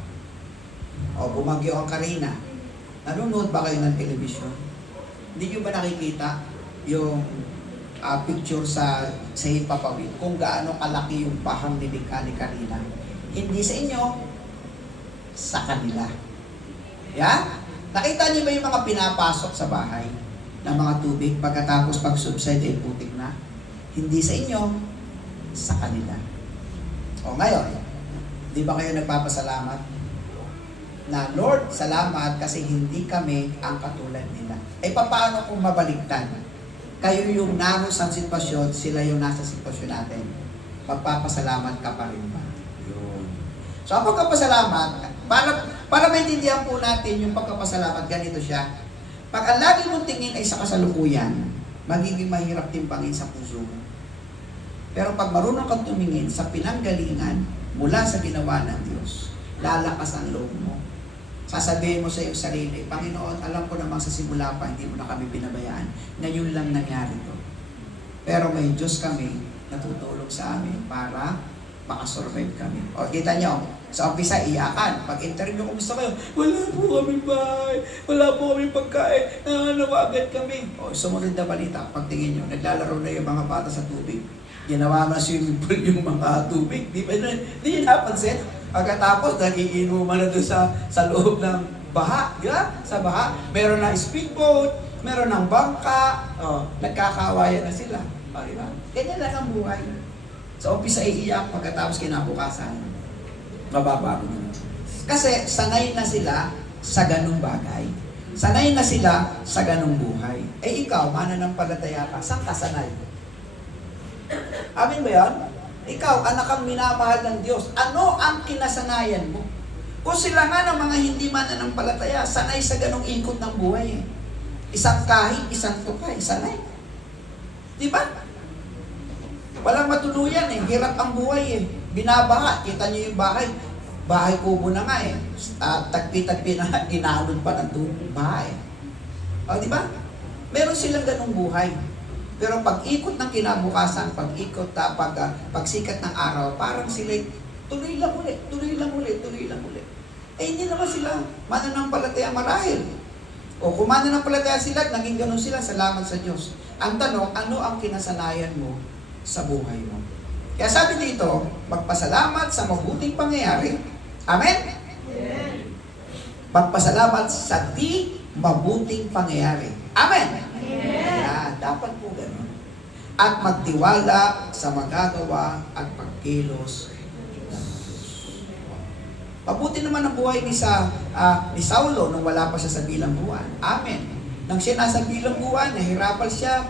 Bumagyo ang Karina. Nanonood ba kayo ng telebisyon? Hindi nyo ba nakikita yung picture sa Hipapawid kung gaano kalaki yung bahang nilikha ni Karina? Hindi sa inyo, sa kanila. Yeah? Nakita niyo ba yung mga pinapasok sa bahay ng mga tubig pagkatapos pag-subside ay putik na? Hindi sa inyo, sa kanila. Ngayon, di ba kayo nagpapasalamat? Na Lord, salamat kasi hindi kami ang katulad nila. Paano kung mabaliktad? Kayo yung nasa sitwasyon, sila yung nasa sitwasyon natin. Magpapasalamat ka pa rin ba? Yun. So, ang pagpapasalamat, para maintindihan po natin yung pagpapasalamat, ganito siya. Pag ang lagi mong tingin ay sa kasalukuyan, magiging mahirap timpangin sa puso mo. Pero pag marunong kang tumingin sa pinanggalingan mula sa ginawa ng Diyos, lalakas ang loob mo. Sasabihin mo sa iyong sarili, Panginoon, alam ko namang sa simula pa, hindi mo na kami pinabayaan. Ngayon lang nangyari to. Pero may Diyos kami na tutulong sa amin para makasurvive kami. Kita niyo, sa umpisa, iyakan. Pag interview, kumusta kayo? Wala po kami bahay. Wala po kami pagkain. Nawagan kami. Sumunod na balita. Pagtingin niyo, naglalaro na yung mga bata sa tubig. Ginawa na swimming pool yung mga tubig. Di ba? Di yun napansin. Pagkatapos, nagiinuman na doon sa loob ng baha. Diba? Sa baha. Meron na speedboat. Meron ng bangka. Nagkakawayan na sila. Diba? Ganyan lang ang buhay. Sa umpisa iiyak, pagkatapos kinabukasan, mababago na. Kasi sanay na sila sa ganung bagay. Sanay na sila sa ganung buhay. Ikaw, mananampalataya ka, saan ka sanay? Amin ba yan? Ikaw, anak kang minamahal ng Diyos. Ano ang kinasanayan mo? Kung sila nga ng mga hindi mananampalataya, sanay sa ganung ikot ng buhay. Isang kahig, isang tukay, sanay. Di ba? Walang matuluyan hirap ang buhay Binabaha, kita niyo yung bahay. Bahay kubo na nga Tagpi-tagpi na, inalod pa ng bahay. Di ba? Meron silang ganung buhay. Pero pag-ikot ng kinabukasan, pag-ikot, pagsikat ng araw, parang sila tuloy lang ulit. Hindi naman sila mananampalataya marahil. Kung mananampalataya sila, naging ganun sila, salamat sa Diyos. Ang tanong, ano ang kinasanayan mo sa buhay mo? Kaya sabi dito, magpasalamat sa mabuting pangyayari. Amen? Amen. Magpasalamat sa di mabuting pangyayari. Amen? Amen. Dapat po ganun. At magtiwala sa magagawa at pagkilos ng Diyos. Mabuti naman ang buhay ni Saulo nung wala pa siya sa bilangguan. Amen. Nang siya nasa bilangguan, nahirapan siya,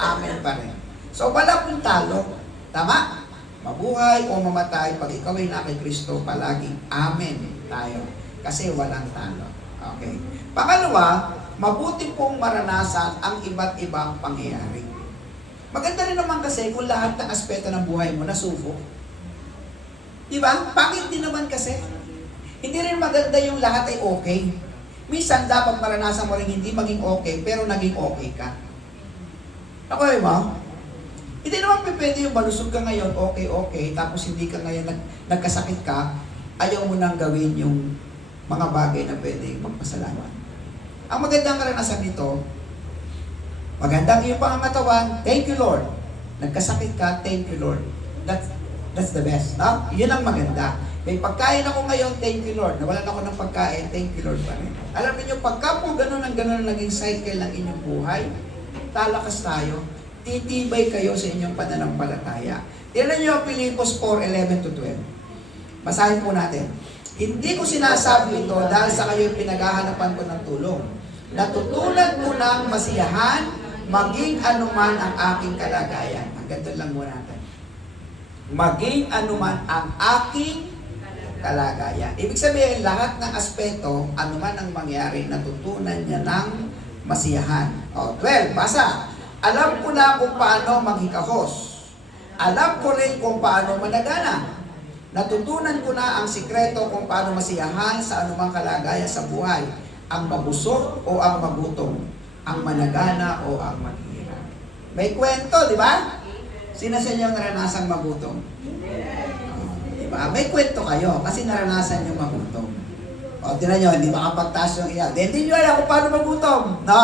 amen pa rin. So, wala pong talo. Tama? Mabuhay o mamatay, pag ikaw ay na kay Kristo, palaging amen tayo. Kasi walang talo. Okay. Pangalawa, mabuti pong maranasan ang iba't ibang pangyayari. Maganda rin naman kasi kung lahat ng aspeto ng buhay mo nasubok. Di ba? Pangit din naman kasi. Hindi rin maganda yung lahat ay okay. Minsan dapat maranasan mo rin hindi maging okay, pero naging okay ka. Okay ba? Hindi naman pwede yung malusog ka ngayon, okay, tapos hindi ka ngayon nagkasakit ka, ayaw mo nang gawin yung mga bagay na pwedeng magpasalamat. Ang magandang karanasan nito, magandang iyong pangangatawan, thank you Lord. Nagkasakit ka, thank you Lord. That's the best, no? Yun ang maganda. May pagkain ako ngayon, thank you Lord. Nawalan ako ng pagkain, thank you Lord pa rin. Alam niyo, pagka po ganun ang naging cycle ng inyong buhay, lalakas tayo, titibay kayo sa inyong pananampalataya. Tignan niyo ang Pilipos 4:11-12. Basahin po natin. Hindi ko sinasabi ito dahil sa kayo pinaghahanapan ko ng tulong. Natutunan ko ng masiyahan, maging anuman ang aking kalagayan. Ang ganda lang muna natin. Maging anuman ang aking kalagayan. Ibig sabihin, lahat ng aspeto, anuman ang mangyari, natutunan niya ng masiyahan. O, 12, basa. Alam ko na kung paano maghikahos. Alam ko rin kung paano managana. Natutunan ko na ang sikreto kung paano masiyahan sa anumang kalagayan sa buhay. Ang mabusog o ang magutom. Ang managana o ang maghihirap. May kwento, di ba? Sino sa inyo ang naranasang magutom? Diba? May kwento kayo kasi naranasan nyo magutom. O, tinan nyo, hindi makapagtaas yung iya. Hindi nyo alam kung paano magutom. No!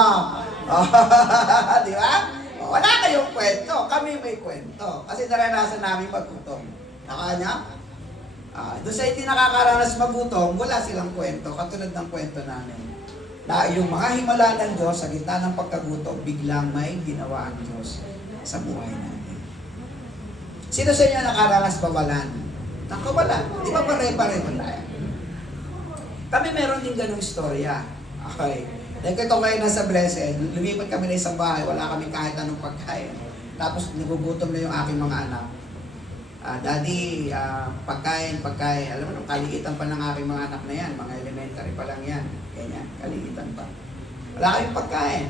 Di ba? O, wala kayong kwento. Kami may kwento. Kasi naranasan namin magutom. Nakanya? Doon sa hindi nakakaranas magutom, wala silang kwento. Katulad ng kwento namin. Na yung mga himala ng Diyos sa gitna ng pagkagutom, biglang may ginawa ang Diyos sa buhay natin. Sino sa inyo nakaranas bawalan? Nakawalan. Di ba pare-pareho tayo? Kami meron din ganung istorya. Okay. Dahil ito ngayon nasa Blessed, lumipat kami na isang bahay, wala kami kahit anong pagkain. Tapos nagugutom na yung aking mga anak. Daddy, pagkain. Alam mo, kaliitan pa ng aking mga anak na yan. Mga elementary pa lang yan. Ganyan, kaliitan pa. Wala kayong pagkain.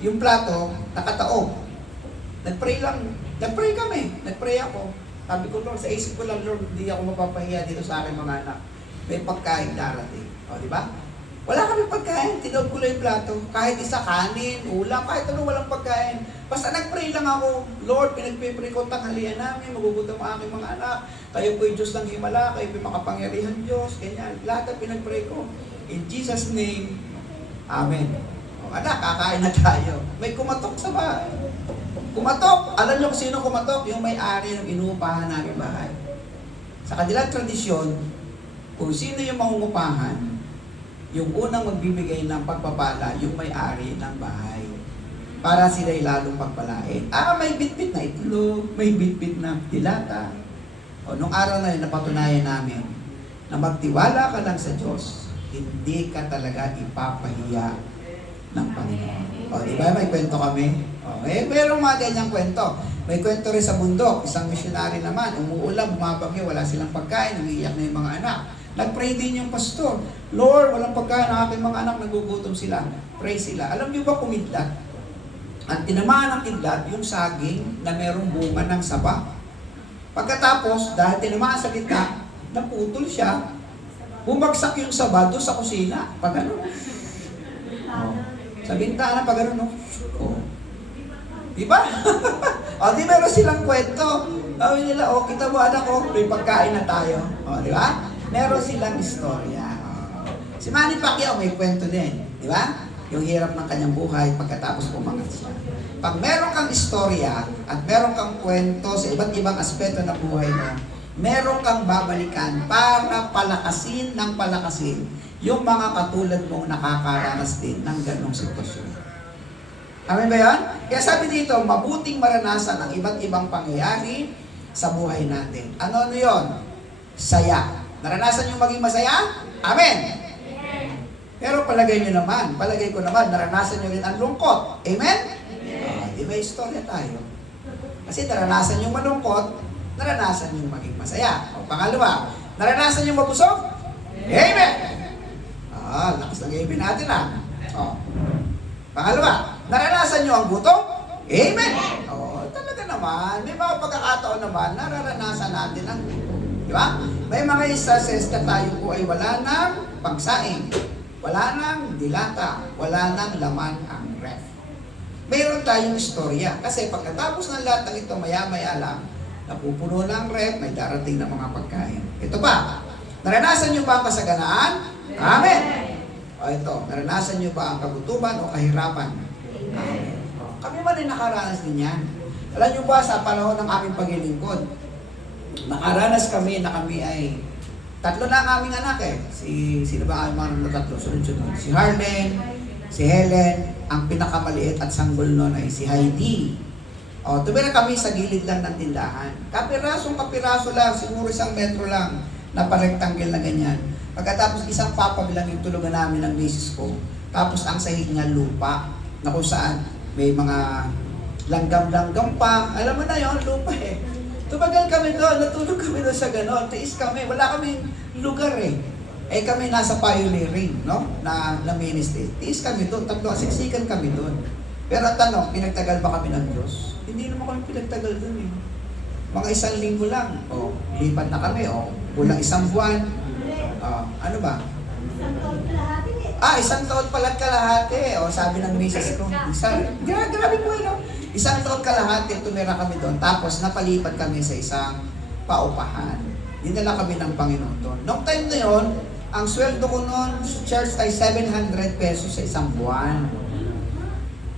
Yung plato, nakataob. Nagpray kami. Nagpray ako. Sabi ko, Lord, sa isip ko lang, Lord, hindi ako mapapahiya dito sa aking mga anak. May pagkain darating. O, di ba? Wala kami pagkain. Tinob ko lang yung plato. Kahit isa kanin, ulam, kahit ano, walang pagkain. Basta nagpray lang ako. Lord, pinagpipray ko tanghalian namin. Magugutom ang aking mga anak. Kayo po'y Diyos ng himala. Kayo po'y makapangyarihan Diyos. Ganyan. Lahat ang pinagpray ko. In Jesus' name, Amen. O, anak, kakain na tayo. May kumatok sa bahay. Kumatok! Alam niyo kung sino kumatok? Yung may-ari ng inuupahan namin bahay. Sa kanilang tradisyon, kung sino yung mangungupahan, yung unang magbibigay ng pagpapala, yung may-ari ng bahay. Para sila'y lalong pagpalain. May bitbit na itlog, may bitbit na dilata. O, nung araw na yun, napatunayan namin na magtiwala ka lang sa Diyos, hindi ka talaga ipapahiya ng Panginoon. O, di ba? May kwento kami. Mayroong mga ganyang kwento. May kwento rin sa bundok. Isang missionary naman, umuulan, bumabagyo, wala silang pagkain, umiiyak na yung mga anak. Nag-pray din yung pastor. Lord, walang pagkain ang aking mga anak, nagugutom sila. Pray sila. Alam niyo ba kumidlat? Ang tinamaan ng kidlat, yung saging na merong bunga ng saba. Pagkatapos, dahil tinamaan sa gitna, naputol siya. Bumagsak yung saba doon sa kusina. Pag ano? Sa bintana, pag ano, no? Diba? Di meron silang kwento. Sabi nila, kita mo anak ko, may pagkain na tayo. Diba? Meron silang istorya. Si Manny Pacquiao may kwento din. Diba? Yung hirap ng kanyang buhay pagkatapos umangat siya. Pag meron kang istorya at meron kang kwento sa iba't ibang aspeto ng buhay mo, meron kang babalikan para palakasin ng palakasin yung mga katulad mong nakakaranas din ng ganong sitwasyon. Amen ba yan? Kaya sabi dito, mabuting maranasan ang iba't ibang pangyayari sa buhay natin. Ano yun? Saya. Naranasan yung maging masaya? Amen! Pero palagay ko naman, naranasan nyo rin ang lungkot. Amen? Di ba istorya tayo? Kasi naranasan yung malungkot, naranasan yung maging masaya. O pangalawa, naranasan yung mabusog? Amen! Lakas ng amen natin Pangalawa, naranasan nyo ang gutom? Amen! Talaga naman, may mga pagkakataon naman, nararanasan natin ang gutom. Di ba? May mga instances na tayo po ay wala ng pagsaing, wala ng dilata, wala ng laman ang ref. Mayroon tayong istorya, kasi pagkatapos ng lahat ng ito, maya-maya lang, napupuno ng ref, may darating na mga pagkain. Ito pa, Naranasan niyo ba ang kasaganaan? Amen. O ito, naranasan niyo ba ang kagutuman o kahirapan? Amen. Kami man ay nakaranas din yan. Alam niyo ba, sa panahon ng aming paglilingkod, nakaranas kami na kami ay tatlo na ang aming anak eh. Sino ba ang mga tatlo? Sunod-sunod. Si Harden, si Helen, ang pinakamaliit at sanggol noon ay si Heidi. O, tumira kami sa gilid lang ng tindahan. Kapiraso lang, siguro 1 metro lang, na pa-rectangle na ganyan. Pagkatapos isang papabilang yung tulugan namin ng misis ko. Tapos ang sahig niya lupa, na kung saan may mga langgam-langgam pa. Alam mo na yon, lupa eh. Tumagal kami doon, natulog kami doon sa ganon, tiis kami, wala kaming lugar eh. Eh kami nasa pioneering, no? Na ministry. Tiis kami doon, siksikan kami doon. Pero ang tanong, pinagtagal ba kami ng Diyos? Hindi naman kami pinagtagal doon eh. Mga 1 linggo lang. O, lipat na kami. O, kulang 1 buwan. Ano ba? 1 taon pala kalahati. O, sabi ng misis ko. Grabe po no? 1 taon kalahati, tumira kami doon. Tapos, napalipat kami sa isang paupahan. Dinala kami ng Panginoon doon. Noong time na yon, ang sweldo ko noon sa church ay 700 pesos sa 1 buwan.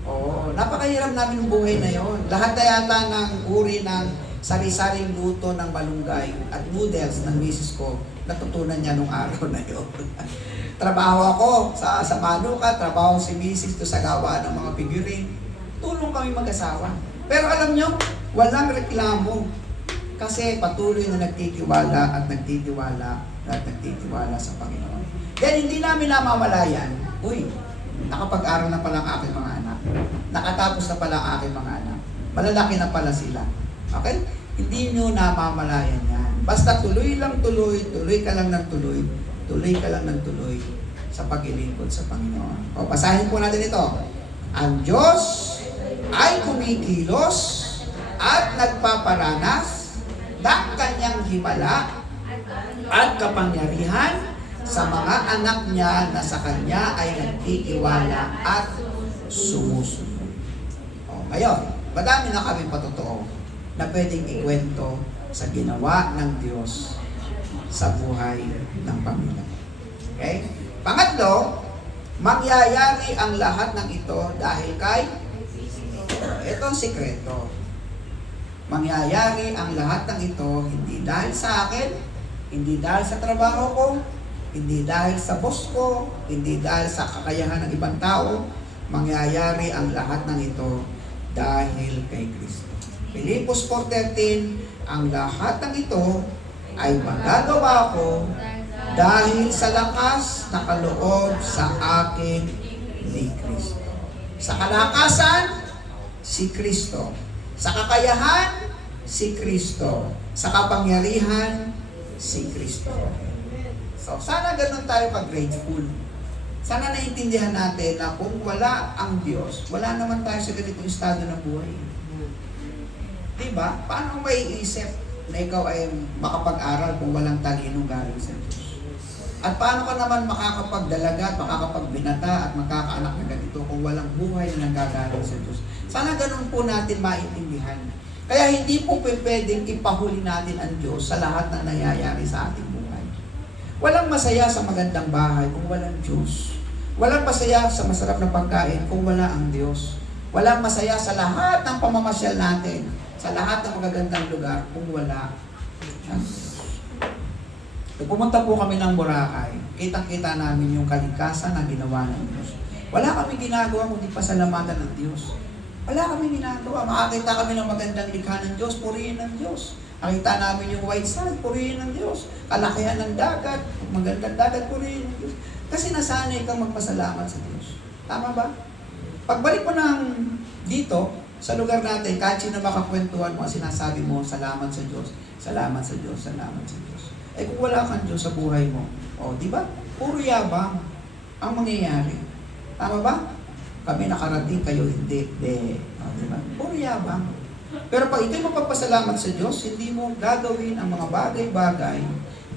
Oo, napakahirap namin ng buhay na yon. Lahat na yata ng uri ng sari-saring luto ng malunggay at noodles ng misis ko, natutunan niya nung araw na yon. Trabaho ako sa Manuka, trabaho si misis to sa gawa ng mga figurine. Tulong kami mag-asawa. Pero alam nyo, walang reklamo. Kasi patuloy na nagtitiwala at nagtitiwala sa Panginoon. Then hindi namin namamalayan, nakapag-aral na pala ang aking mga anak. Nakatapos na pala ang aking mga anak. Malalaki na pala sila. Okay? Hindi nyo namamalayan yan. Basta tuloy ka lang ng tuloy sa paglilingkod sa Panginoon. O, basahin po natin ito. Ang Diyos ay kumikilos at nagpaparanas ng kanyang himala at kapangyarihan sa mga anak niya na sa kanya ay nagtitiwala at sumusunod. O, ngayon, madami na kami patotoo na pwedeng ikwento sa ginawa ng Diyos sa buhay ng pamilya. Okay? Pangatlo, mangyayari ang lahat ng ito dahil kay ito ang sikreto. Mangyayari ang lahat ng ito hindi dahil sa akin, hindi dahil sa trabaho ko, hindi dahil sa boss ko, hindi dahil sa kakayahan ng ibang tao. Mangyayari ang lahat ng ito dahil kay Kristo. Pilipos 4:13, ang lahat ng ito ay magagawa ko dahil sa lakas na kaloob sa akin ni Kristo. Sa kalakasan, si Kristo. Sa kakayahan, si Kristo. Sa kapangyarihan, si Kristo. So, sana ganun tayo pag-grateful. Sana naintindihan natin na kung wala ang Diyos, wala naman tayo sa ganitong estado ng buhay. Diba? Paano maiisip na ikaw ay makapag-aral kung walang talinong galing sa Diyos? At paano ka naman makakapagdalaga at makakapagbinata at magkakaanak na ganito kung walang buhay na nanggagaling sa Diyos? Sana ganun po natin maintindihan. Kaya hindi po pwedeng ipahuli natin ang Diyos sa lahat na nangyayari sa ating buhay. Walang masaya sa magandang bahay kung walang Diyos. Walang masaya sa masarap na pagkain kung wala ang Diyos. Walang masaya sa lahat ng pamamasyal natin, sa lahat ng magagandang lugar kung wala ang Diyos. Nung pumunta po kami ng Boracay, kitang-kita namin yung kaligtasan na ginawa ng Diyos. Wala kami ginagawa kundi pasalamatan ng Diyos. Wala kami ginagawa. Makakita kami ng magandang likha ng Diyos, purihin ng Diyos. Nakita namin yung white sand, purihin ng Diyos. Kalakihan ng dagat, magandang dagat, purihin ng Diyos. Kasi nasanay kang magpasalamat sa Diyos. Tama ba? Pagbalik mo ng dito, sa lugar natin, kahit sino makakwentuhan mo, sinasabi mo, salamat sa Diyos, salamat sa Diyos, salamat sa Diyos. Eh kung wala kang Diyos sa buhay mo, di ba? Puro yabang ang mangyayari. Tama ba? Kami nakarating, kayo hindi. Di ba? Puro yabang. Pero pag ito'y mapagpasalamat sa Diyos, hindi mo gagawin ang mga bagay-bagay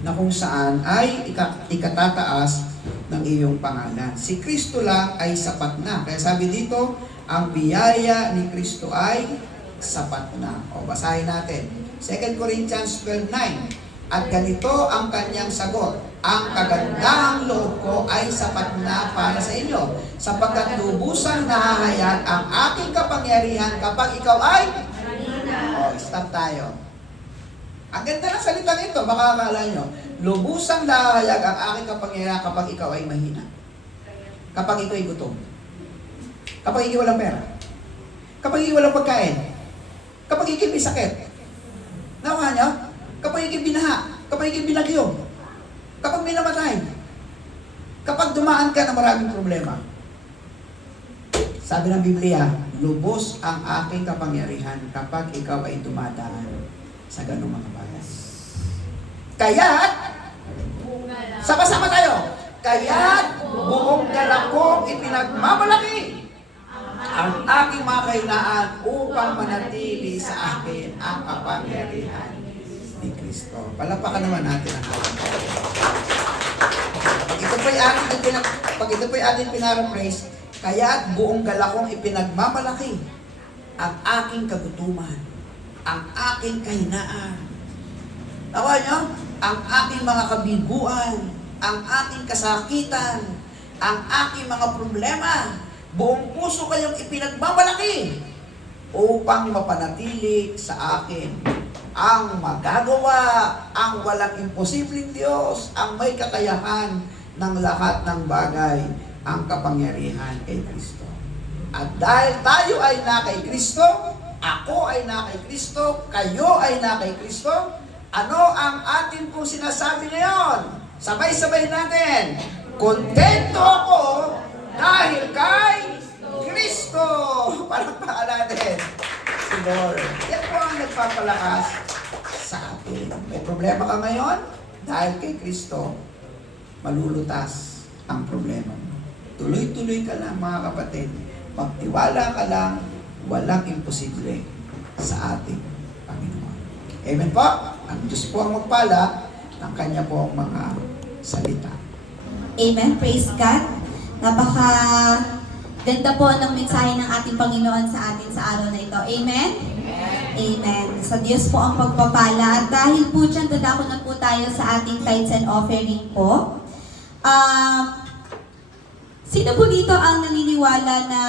na kung saan ay ikatataas ng iyong pangalan. Si Kristo lang ay sapat na. Kaya sabi dito, ang biyaya ni Kristo ay sapat na. O, basahin natin. 2 Corinthians 12:9. At ganito ang kanyang sagot, ang kagandahang loob ko ay sapat na para sa inyo, sapagkat lubusang nahahayag ang aking kapangyarihan kapag ikaw ay... Stop tayo. Ang ganda ng salita nito, baka akala nyo, lubusang nahahayag ang aking kapangyarihan kapag ikaw ay mahina. Kapag ikaw ay gutom. Kapag ikaw walang pera. Kapag ikaw walang pagkain. Kapag ikaw may sakit. Nakuha nyo? Kapag ikaw binaha. Kapag ikaw binagyo. Kapag may namatay. Kapag dumaan ka ng maraming problema. Sabi ng Biblia, lubos ang aking kapangyarihan kapag ikaw ay dumadaan sa ganung mga bagay. Kaya't, sama-sama tayo, kaya't buong dala kong ipinagmamalaki ang aking mga kahinaan upang manatili sa akin ang kapangyarihan ni Kristo. Palapakan naman natin ang Pag ito po'y ating pinara-praise, kaya't buong dala kong ipinagmamalaki ang aking kagutuman, ang aking kahinaan. Tawa nyo? Ang aking mga kabiguan, ang aking kasakitan, ang aking mga problema, buong puso kayong ipinagmamalaki upang mapanatili sa akin ang magagawa, ang walang imposibleng Diyos, ang may kakayahan ng lahat ng bagay, ang kapangyarihan kay Kristo. At dahil tayo ay na kay Kristo, ako ay na kay Kristo, kayo ay na kay Kristo, ano ang atin pong sinasabi ngayon? Sabay-sabay natin. Kontento ako dahil kay Kristo. Palakpakan natin si Lord. Yan po ang nagpapalakas sa atin. May problema ka ngayon? Dahil kay Kristo, malulutas ang problema mo. Tuloy-tuloy ka lang mga kapatid. Magtiwala ka lang, walang imposible sa ating Panginoon. Amen po? Ang Diyos po ang magpala ng Kanya po ang mga salita. Amen. Praise God. Napaka ganda po ng mensahe ng ating Panginoon sa atin sa araw na ito. Amen? Amen. Sa Diyos po ang pagpapala. At dahil po dyan, dadako na po tayo sa ating tithes and offering po. Sino po dito ang naniniwala na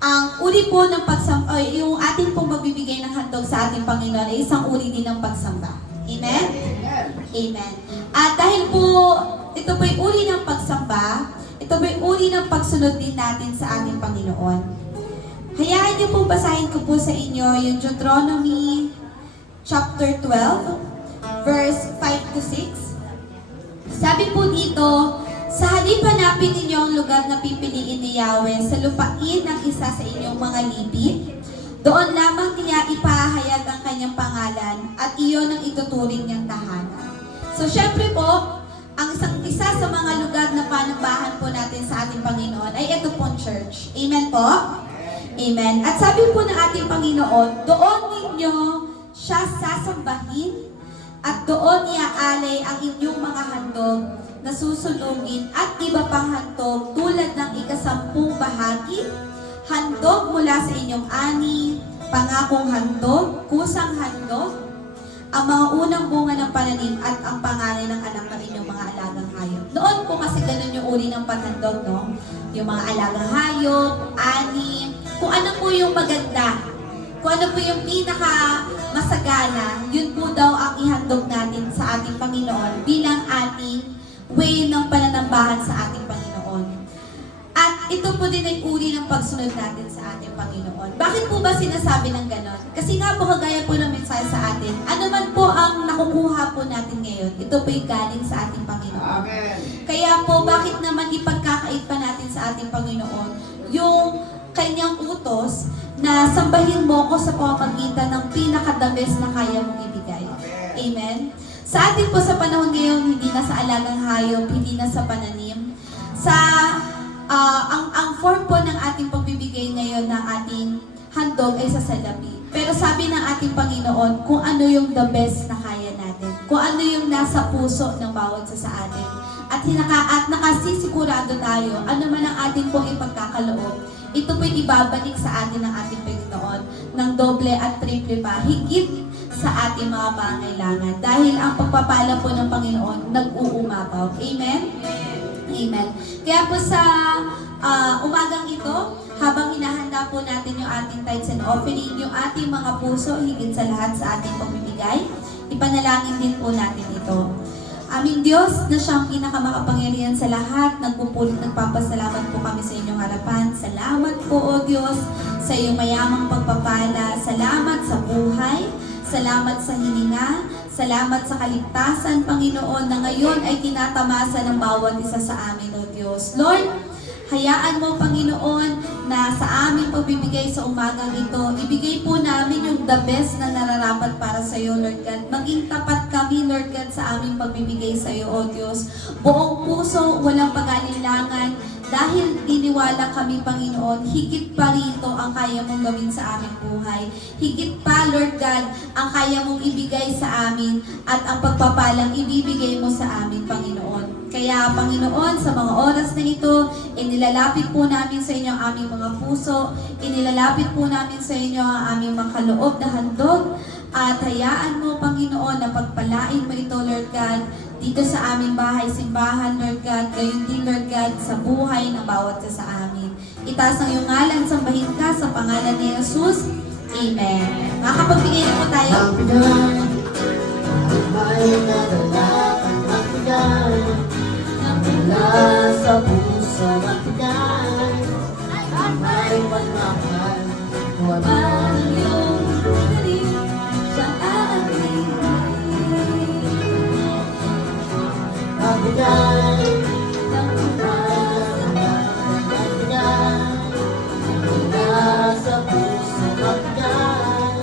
ang uri po ng pagsamba, yung ating pong magbibigay ng handog sa ating Panginoon ay isang uri din ng pagsamba. Amen? Amen. At dahil po, ito po'y uri ng pagsamba, ito po'y uri ng pagsunod din natin sa ating Panginoon. Hayaan niyo po basahin ko po sa inyo yung Deuteronomy chapter 12, verse 5 to 6. Sabi po dito, sa halip hanapin ninyo ang lugar na pipiliin ni Yahweh sa lupain ng isa sa inyong mga lipi. Doon lamang niya ipahayag ang kanyang pangalan at iyon ang ituturing niyang tahanan. So syempre po, ang isa sa mga lugar na panambahan po natin sa ating Panginoon ay ito pong church. Amen po? Amen. At sabi po ng ating Panginoon, doon ninyo siya sasambahin at doon iaalay ang inyong mga handog na susunugin at iba pang handog tulad ng ika-10 bahagi, handog mula sa inyong ani, pangakong handog, kusang handog, ang mga unang bunga ng pananim at ang pangalan ng anak ng inyong mga alagang hayop. Noon po kasi ganun yung uri ng panhandog, no? Yung mga alagang hayop, ani, kung ano po yung maganda, kung ano po yung pinaka masagana, yun po daw ang ihandog natin sa ating Panginoon bilang ating way ng pananambahan sa ating Panginoon. At ito po din ay uri ng pagsunod natin sa ating Panginoon. Bakit po ba sinasabi ng ganon? Kasi nga po kagaya po ng mensahe sa atin, ano man po ang nakukuha po natin ngayon, ito po ay galing sa ating Panginoon. Amen. Kaya po, bakit naman ipagkakait pa natin sa ating Panginoon yung kanyang utos na sambahin mo ko sa pamamagitan ng pinaka-the best na kaya mong ibigay. Amen? Sa atin po sa panahon ngayon, hindi na sa alagang hayop, hindi na sa pananim. Sa ang form po ng ating pagbibigay ngayon ng ating handog ay sa salapi. Pero sabi ng ating Panginoon kung ano yung the best na kaya natin. Kung ano yung nasa puso ng bawat sa atin. At nakasisigurado tayo, ano man ang ating pong ipagkakaloob, ito po'y ibabalik sa atin ng ating Panginoon ng doble at triple pa. Higit sa ating mga pangailangan. Dahil ang pagpapala po ng Panginoon nag-uumapaw. Amen? Amen. Kaya po sa umagang ito, habang hinahanda po natin yung ating tithes and offering, yung ating mga puso, higit sa lahat sa ating pagbibigay, ipanalangin din po natin ito. Aming Diyos na siyang pinakamakapangyarihan sa lahat, nagpupulit, nagpapasalamat po kami sa inyong harapan. Salamat po, O Diyos, sa iyong mayamang pagpapala. Salamat sa buhay. Salamat sa hininga. Salamat sa kaligtasan, Panginoon, na ngayon ay tinatamasa ng bawat isa sa amin, O Diyos. Lord, hayaan mo, Panginoon, na sa aming pagbibigay sa umagang ito, ibigay po namin yung the best na nararapat para sa iyo, Lord God. Maging tapat kami, Lord God, sa aming pagbibigay sa iyo, O Diyos. Buong puso, walang pag-alinlangan, dahil tiniwala kami, Panginoon, higit pa rito ang kaya mong gawin sa aming buhay. Higit pa, Lord God, ang kaya mong ibigay sa amin at ang pagpapalang ibibigay mo sa amin, Panginoon. Kaya, Panginoon, sa mga oras na ito, inilalapit po namin sa inyo ang aming mga puso, inilalapit po namin sa inyo ang aming mga kaloob na handog, at hayaan mo, Panginoon, na pagpalain mo ito, Lord God, dito sa aming bahay-simbahan, Lord God, gayon din, Lord God, sa buhay ng bawat isa sa amin. Itaas ang iyong ngalan, sambahin ka sa pangalan ni Jesus. Amen. Makapagbigay na po tayo. May nadala at magbigay mula sa puso magbigay may pagmamahal walang iyong pinili sa ating magbigay ng magbigay mula sa puso magbigay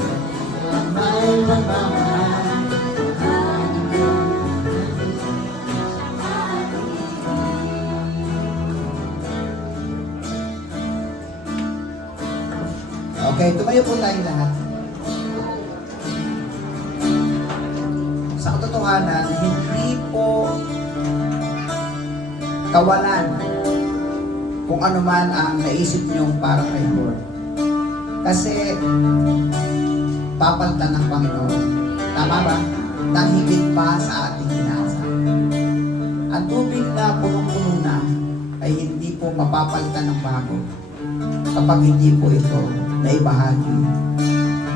may pagmamahal. Okay, tumayo po tayong lahat. Sa katotohanan, hindi po kawalan kung ano man ang naisip niyong para kay Lord. Kasi papalitan ng Panginoon. Tama ba? Nang higit pa sa ating inaasa. Ang tubig na punong-puno na ay hindi po mapapalitan ng bago kapag hindi po ito naibahagi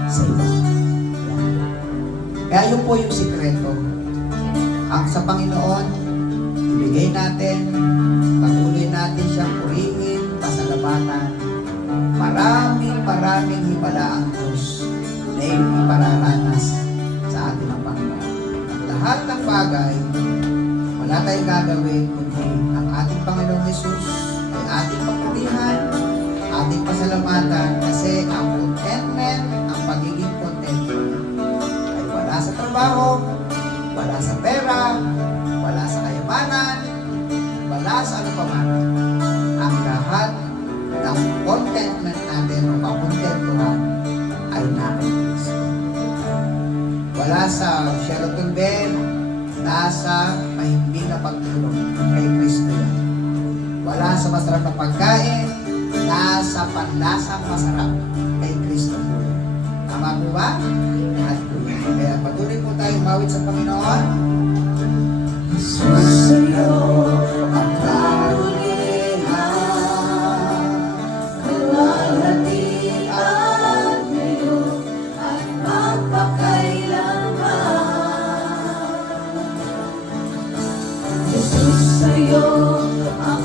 sa iba. Kaya yun po yung sikreto. Ang sa Panginoon, ibigay natin, patuloy natin siyang purihin, pasalamatan. Maraming himala ang Diyos na ipararanas sa atin ng Panginoon. At lahat ng bagay, wala tayong gagawin kundi ang ating Panginoong Jesus ay ating papurihan, ating pasalamatan, kasi ang contentment, ang pagiging contentment ay wala sa trabaho, wala sa pera, wala sa kayamanan, wala sa ano pa man. Ang lahat ng contentment natin o kakontentuhan ay nasa Kristo. Wala sa Sheraton bed, nasa mahimbing na pagtulog kay Kristo yan. Wala sa masarap na pagkain, nasa panlasang masarap kay Kristo po. Tama po ba? Lahat po yan. Kaya patuloy po tayong mawit sa Panginoon. Jesus sa iyo ang karulihan, kalwalhatian ngayon at magpakailanman. Jesus sa iyo ang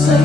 sa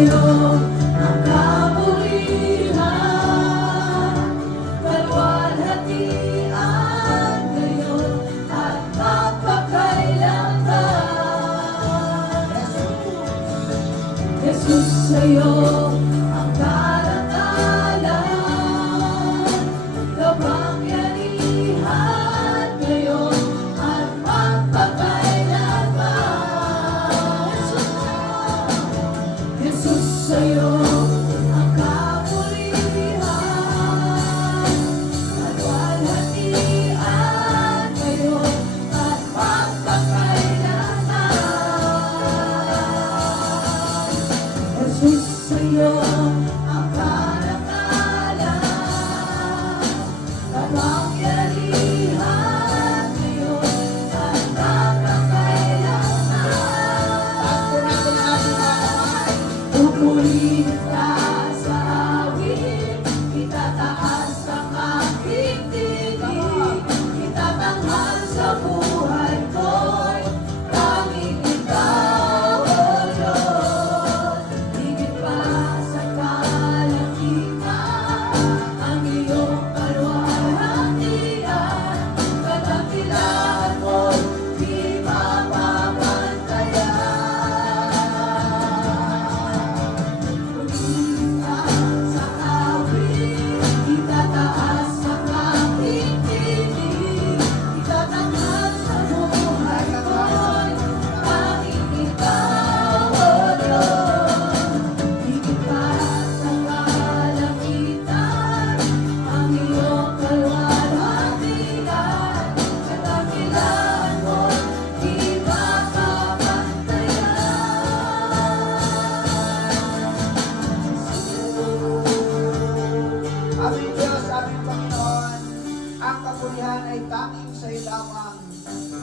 kapulihan ay tanging sa iyo lamang.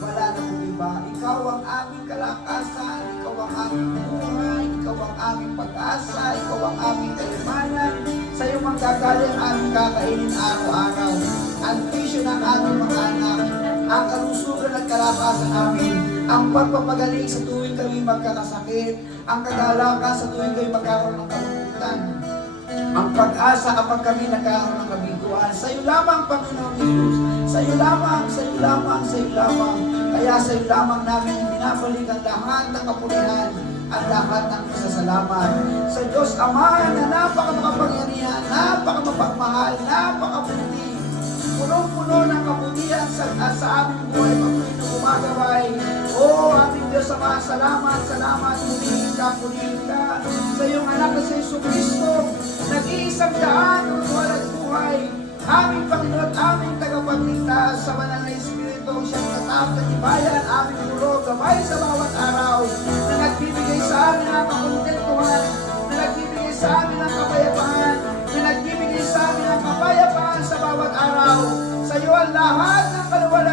Wala na kong iba. Ikaw ang aming kalakasan, ikaw ang aming buhay, ikaw ang aming pag-asa, ikaw ang aming kayamanan. Sa iyo manggagaling ang aming kakainin araw-araw. Ang bisyo ng aming mga anak, ang kalusugan at kalakasan namin, ang pagpapagaling sa tuwing kami magkakasakit, ang kagalakan sa tuwing kami magkakaroon ng kalungkutan, ang pag-asa kapag kami nagkakaroon ng kabiguan. Sa iyo lamang, Panginoon Jesus. Sa iyo lamang, sa iyo lamang, sa iyo lamang. Kaya sa iyo lamang namin binabalik ang lahat ng kapulihan, ang lahat ng pasasalamat. Sa Diyos Ama na napakamakapangyarihan, napakamapagmahal, napakabuti, punong-puno ng kabutihan sa aming buhay patuloy na gumagabay. Aming Diyos Ama, salamat, salamat, purihin ka sa iyong anak na si Jesu Cristo, nag-iisang daan ng walang buhay. Aming Panginoon, aming tagapagligtas sa banal na Espiritu, siyang tatawag at ibayan, aming guro, gabay sa bawat araw, na nagbibigay sa amin ng kakontentuhan, na nagbibigay sa amin ng kapayapaan, na nagbibigay sa amin ng kapayapaan sa bawat araw. Sa iyo ang lahat ng kaluwalhatian